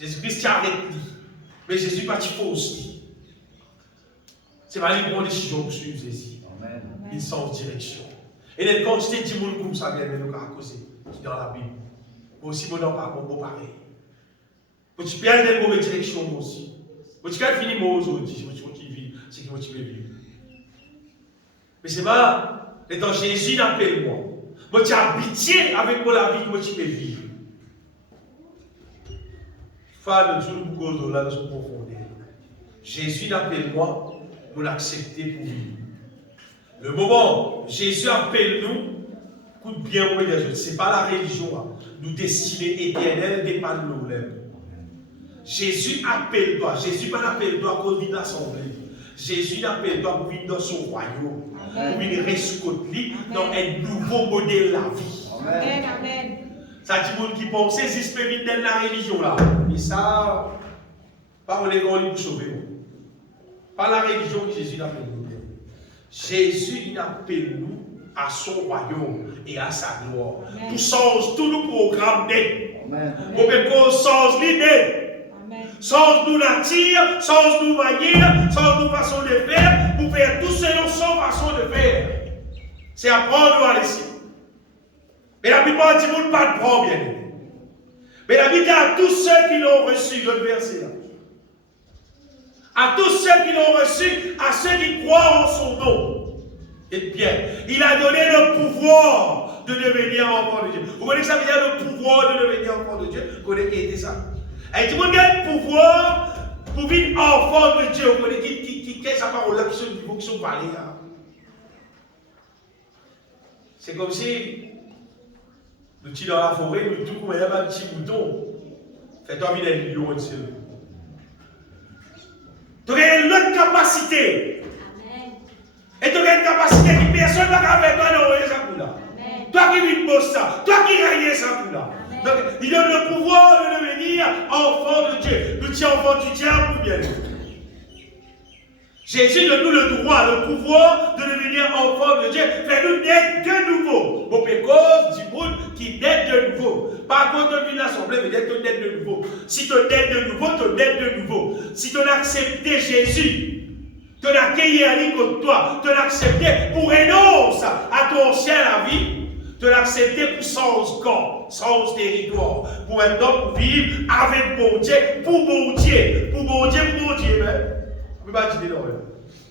Jésus-Christ arrête lui. Mais Jésus pas fausse. C'est pas lui pour décision pour suivre Jésus. Il s'en direction. Et les quantités de monde comme ça, bien nous à causer dans la Bible. Aussi bon dans pas bon pareil. Pour tu perds des mauvaises directions aussi. Pour tu peux finir moi aujourd'hui, pour tu vis, c'est que tu veux vivre. Mais c'est pas, étant Jésus n'appelle moi. Moi tu as habitué avec moi la vie que tu peux vivre. Faire de tout le beaucoup là dans ce profondeur. Jésus n'appelle moi, nous l'accepter pour vivre. Le moment, Jésus appelle nous, écoute bien, ce n'est pas la religion, nous destinée éternelle dépend de nous. Jésus appelle toi. Jésus pas appelle toi pour vivre l'assemblée. Jésus appelle toi pour vivre dans son royaume. Pour venir rescouter dans un nouveau modèle de la vie. Amen. Amen. Ça dit monde qui pense que Jésus peut vivre dans la religion là. Et ça, pas les gens pour sauver. Pas la religion que Jésus appelle nous. Jésus il appelle nous à son royaume et à sa gloire. Pour changer tout le programme net. Pour qu'on change l'idée. Sans nous nature, sans nous manière, sans nous façon de faire, pour faire tout selon son façon de faire. C'est apprendre à laisser. Mais la plupart du monde pas de prendre bien. Mais la Bible dit à tous ceux qui l'ont reçu, le verset là. À tous ceux qui l'ont reçu, à ceux qui croient en son nom. Et bien, il a donné le pouvoir de devenir enfant de Dieu. Vous connaissez ça veut dire le pouvoir de devenir enfant de Dieu? Vous connaissez qui était ça? Et tout le monde a le pouvoir pour vivre enfant de Dieu. Vous connaissez qui est sa parole là qui sont parlés là? C'est comme si nous sommes dans la forêt, nous tout comme il y a un petit bouton. Fais-toi vivre un lion ici. Tu as une autre capacité. Amen. Et tu as une capacité que personne n'a pas fait toi dans ça pour là. Toi qui vis de ça, toi qui gagne ça pour là. Donc, il donne le pouvoir de devenir enfant de Dieu. Nous sommes enfants du diable ou bien. Jésus donne nous le droit, le pouvoir de devenir enfant de Dieu. Fais-nous naître de nouveau. Bon, cause du monde qui naît de nouveau. Par contre, tu l'assemblée, mais tu naît de nouveau. Si tu naît de nouveau, tu naît de nouveau. Si tu as accepté Jésus, tu as accueilli à lui contre toi, tu l'as accepté pour renoncer à ton ancien la vie, tu l'as accepté pour sans corps, sans territoire, pour maintenant pour vivre avec bon Dieu, pour bon Dieu, pour bon Dieu, pour bon Dieu. On ne peut pas dire non.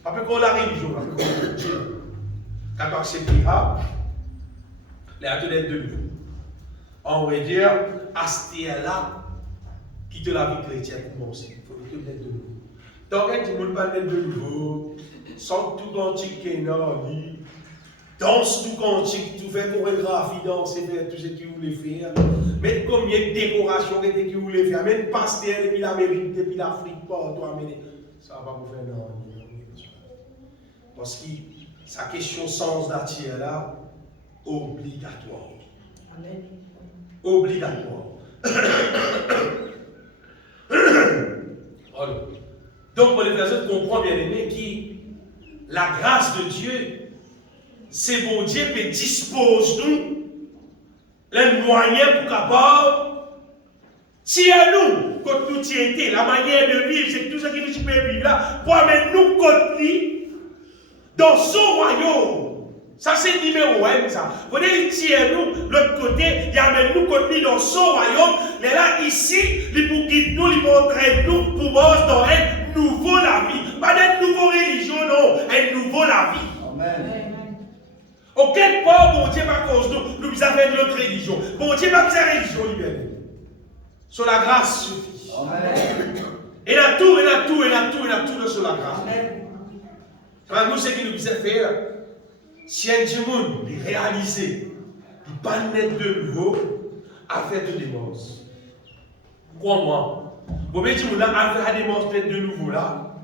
Après qu'on la religion, après qu'on bon Dieu. Quand tu accepteras, les athlètes de nouveau. On va dire, à ce là qui te la vie chrétienne commence. Il faut te mettre de nouveau. Donc, quand tu ne veux pas mettre de nouveau, sans tout quantique qui est dans lui, danse tout quantique, tout fait chorégraphie, danse, faire tout ce qu'il voulait faire. Mettre combien de décorations qu'il voulait faire. Mettre pasteur depuis l'Amérique, depuis l'Afrique, partout amener. Ça ne va pas vous faire non. Parce que sa question sens nature là, obligatoire. Amen. Obligatoire. Alors, donc, pour les personnes comprennent bien aimé qui la grâce de Dieu, c'est bon Dieu qui dispose nous les moyens pour capable. Si à nous, quand nous y était, la manière de vivre, c'est tout ce qui nous peut vivre là, pour amener nous contre lui dans son royaume. Ça, c'est le numéro 1, ça. Vous voyez, il tire nous, l'autre côté, il amène nous contre lui dans son royaume. Mais là, ici, il pour guider nous, il montre nous pour manger dans un nouveau la vie. Pas d'une nouvelle religion, non, un nouveau la vie. Amen. Auquel part, bon Dieu, pas cause nous, nous avons fait notre religion. Bon Dieu, pas besoin de religion libérée. Sur la grâce suffit. Amen. Et la tout, et la tout, et la tout, et la tout sur la grâce. Amen. Nous, ce qu'il nous faisait faire, si un monde réalisé, il pas naître de nouveau, à faire de démence. Crois-moi. Vous voyez, on a fait des démence de nouveau là.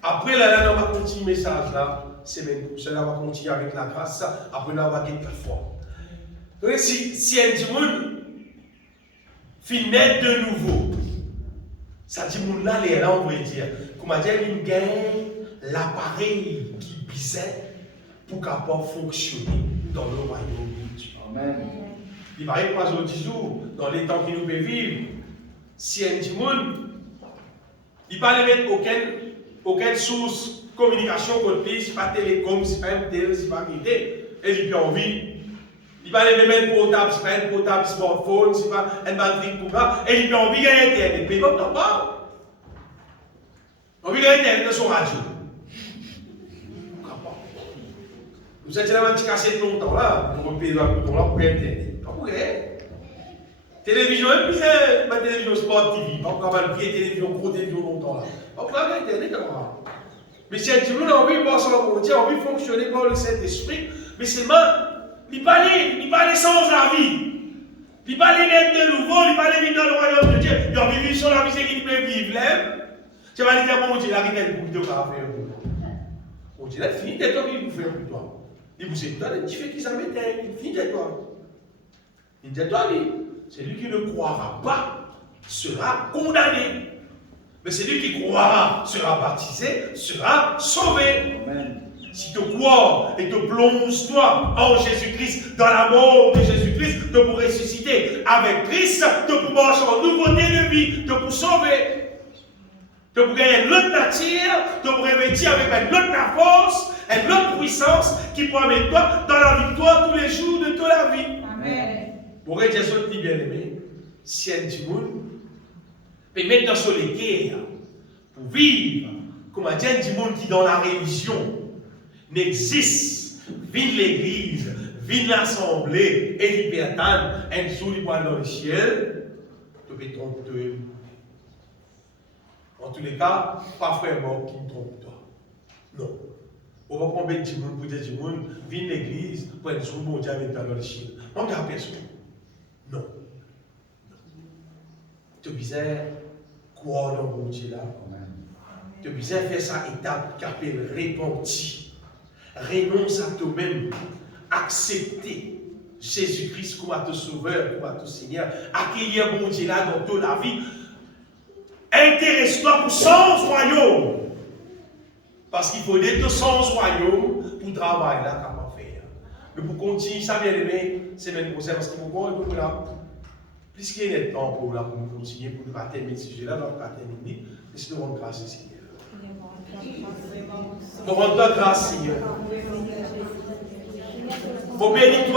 Après, là, on va continuer le message là. C'est même pour cela, on va continuer avec la grâce. Après, on va gagner la foi. Donc, si un monde finit naître de nouveau, ça dit, mon là, on va dire, comment dire, il gagne l'appareil qui bisait pour capable fonctionner dans le royaume de Dieu. Amen. Il paraît que aujourd'hui, dans les temps qui nous peut vivre, si un petit monde, il ne va pas mettre aucune source de communication contre lui, ce n'est pas télécom, ce n'est pas MTL, ce n'est pas guidé, et il a envie. Il va les mettre portable, ce n'est pas un portable smartphone, ce n'est pas un batterie pour ça, et il a envie de gagner Internet. Mais comme t'en parles, envie de gagner Internet dans son radio. Vous êtes là, un petit cassette longtemps là, pour payer un bouton là pour gagner Internet. Pas pour gagner. Télévision, et puis c'est ma télévision Sport TV, pas pour avoir une vieille télévision, gros télévision longtemps là. Pas pour gagner Internet, camarade. Mais si un petit monde a envie de voir son monde, a envie de fonctionner par le Saint-Esprit, mais seulement, il va aller sans la vie. Il va aller naître de nouveau, il va aller vivre dans le royaume de Dieu. Il a envie de vivre sur la vie, c'est qu'il peut vivre là. Tu vas lui dire, mon Dieu, là, il y a une boucle de faire pour toi. Mon Dieu, là, fini d'être envie de vous faire pour toi. Il vous dit, toi, tu fais qui ça m'éteint, il finit de toi. Il dit, toi, c'est lui qui ne croira pas, sera condamné. Mais celui qui croira, sera baptisé, sera sauvé. Amen. Si tu crois et te plonges-toi en Jésus-Christ, dans la mort de Jésus-Christ, te pour ressusciter avec Christ, te pour marcher en nouveauté de vie, te pour sauver, te pour gagner une autre nature, te pour revêtir avec une autre force, une autre puissance qui pourra mettre toi dans la victoire tous les jours de toute la vie. Amen. Pour être dit bien aimé, si un petit monde peut mettre dans son équerre pour vivre, comme un petit monde qui dans la religion n'existe, vit l'église, vit l'assemblée et libertane, un jour il va dans le ciel, tu peux tromper. En tous les cas, pas frère mort qui me trompe toi. Non. On va prendre un petit monde pour dire du monde, vit l'église, pour un jour mon Dieu avec dans le ciel. On ne regarde personne. Non. Tu bizarre croire dans mon Dieu là. Tu bizarre faire sa étape qui appelle repentir. Renonce à toi-même, accepter Jésus-Christ comme ton sauveur, comme ton Seigneur, accueillir mon Dieu là dans toute la vie. Intéresse-toi pour son royaume. Parce qu'il faut aider 200 royaumes pour travailler là, capable de faire. Mais pour continuer, ça bien aimé, c'est même pour ça, parce qu'il faut voir un peu là. Plus qu'il y a de temps pour nous continuer, pour nous terminer ce sujet-là, donc à terminer, et c'est de rendre grâce ici. De rendre grâce, Seigneur. Vos bénis, toi.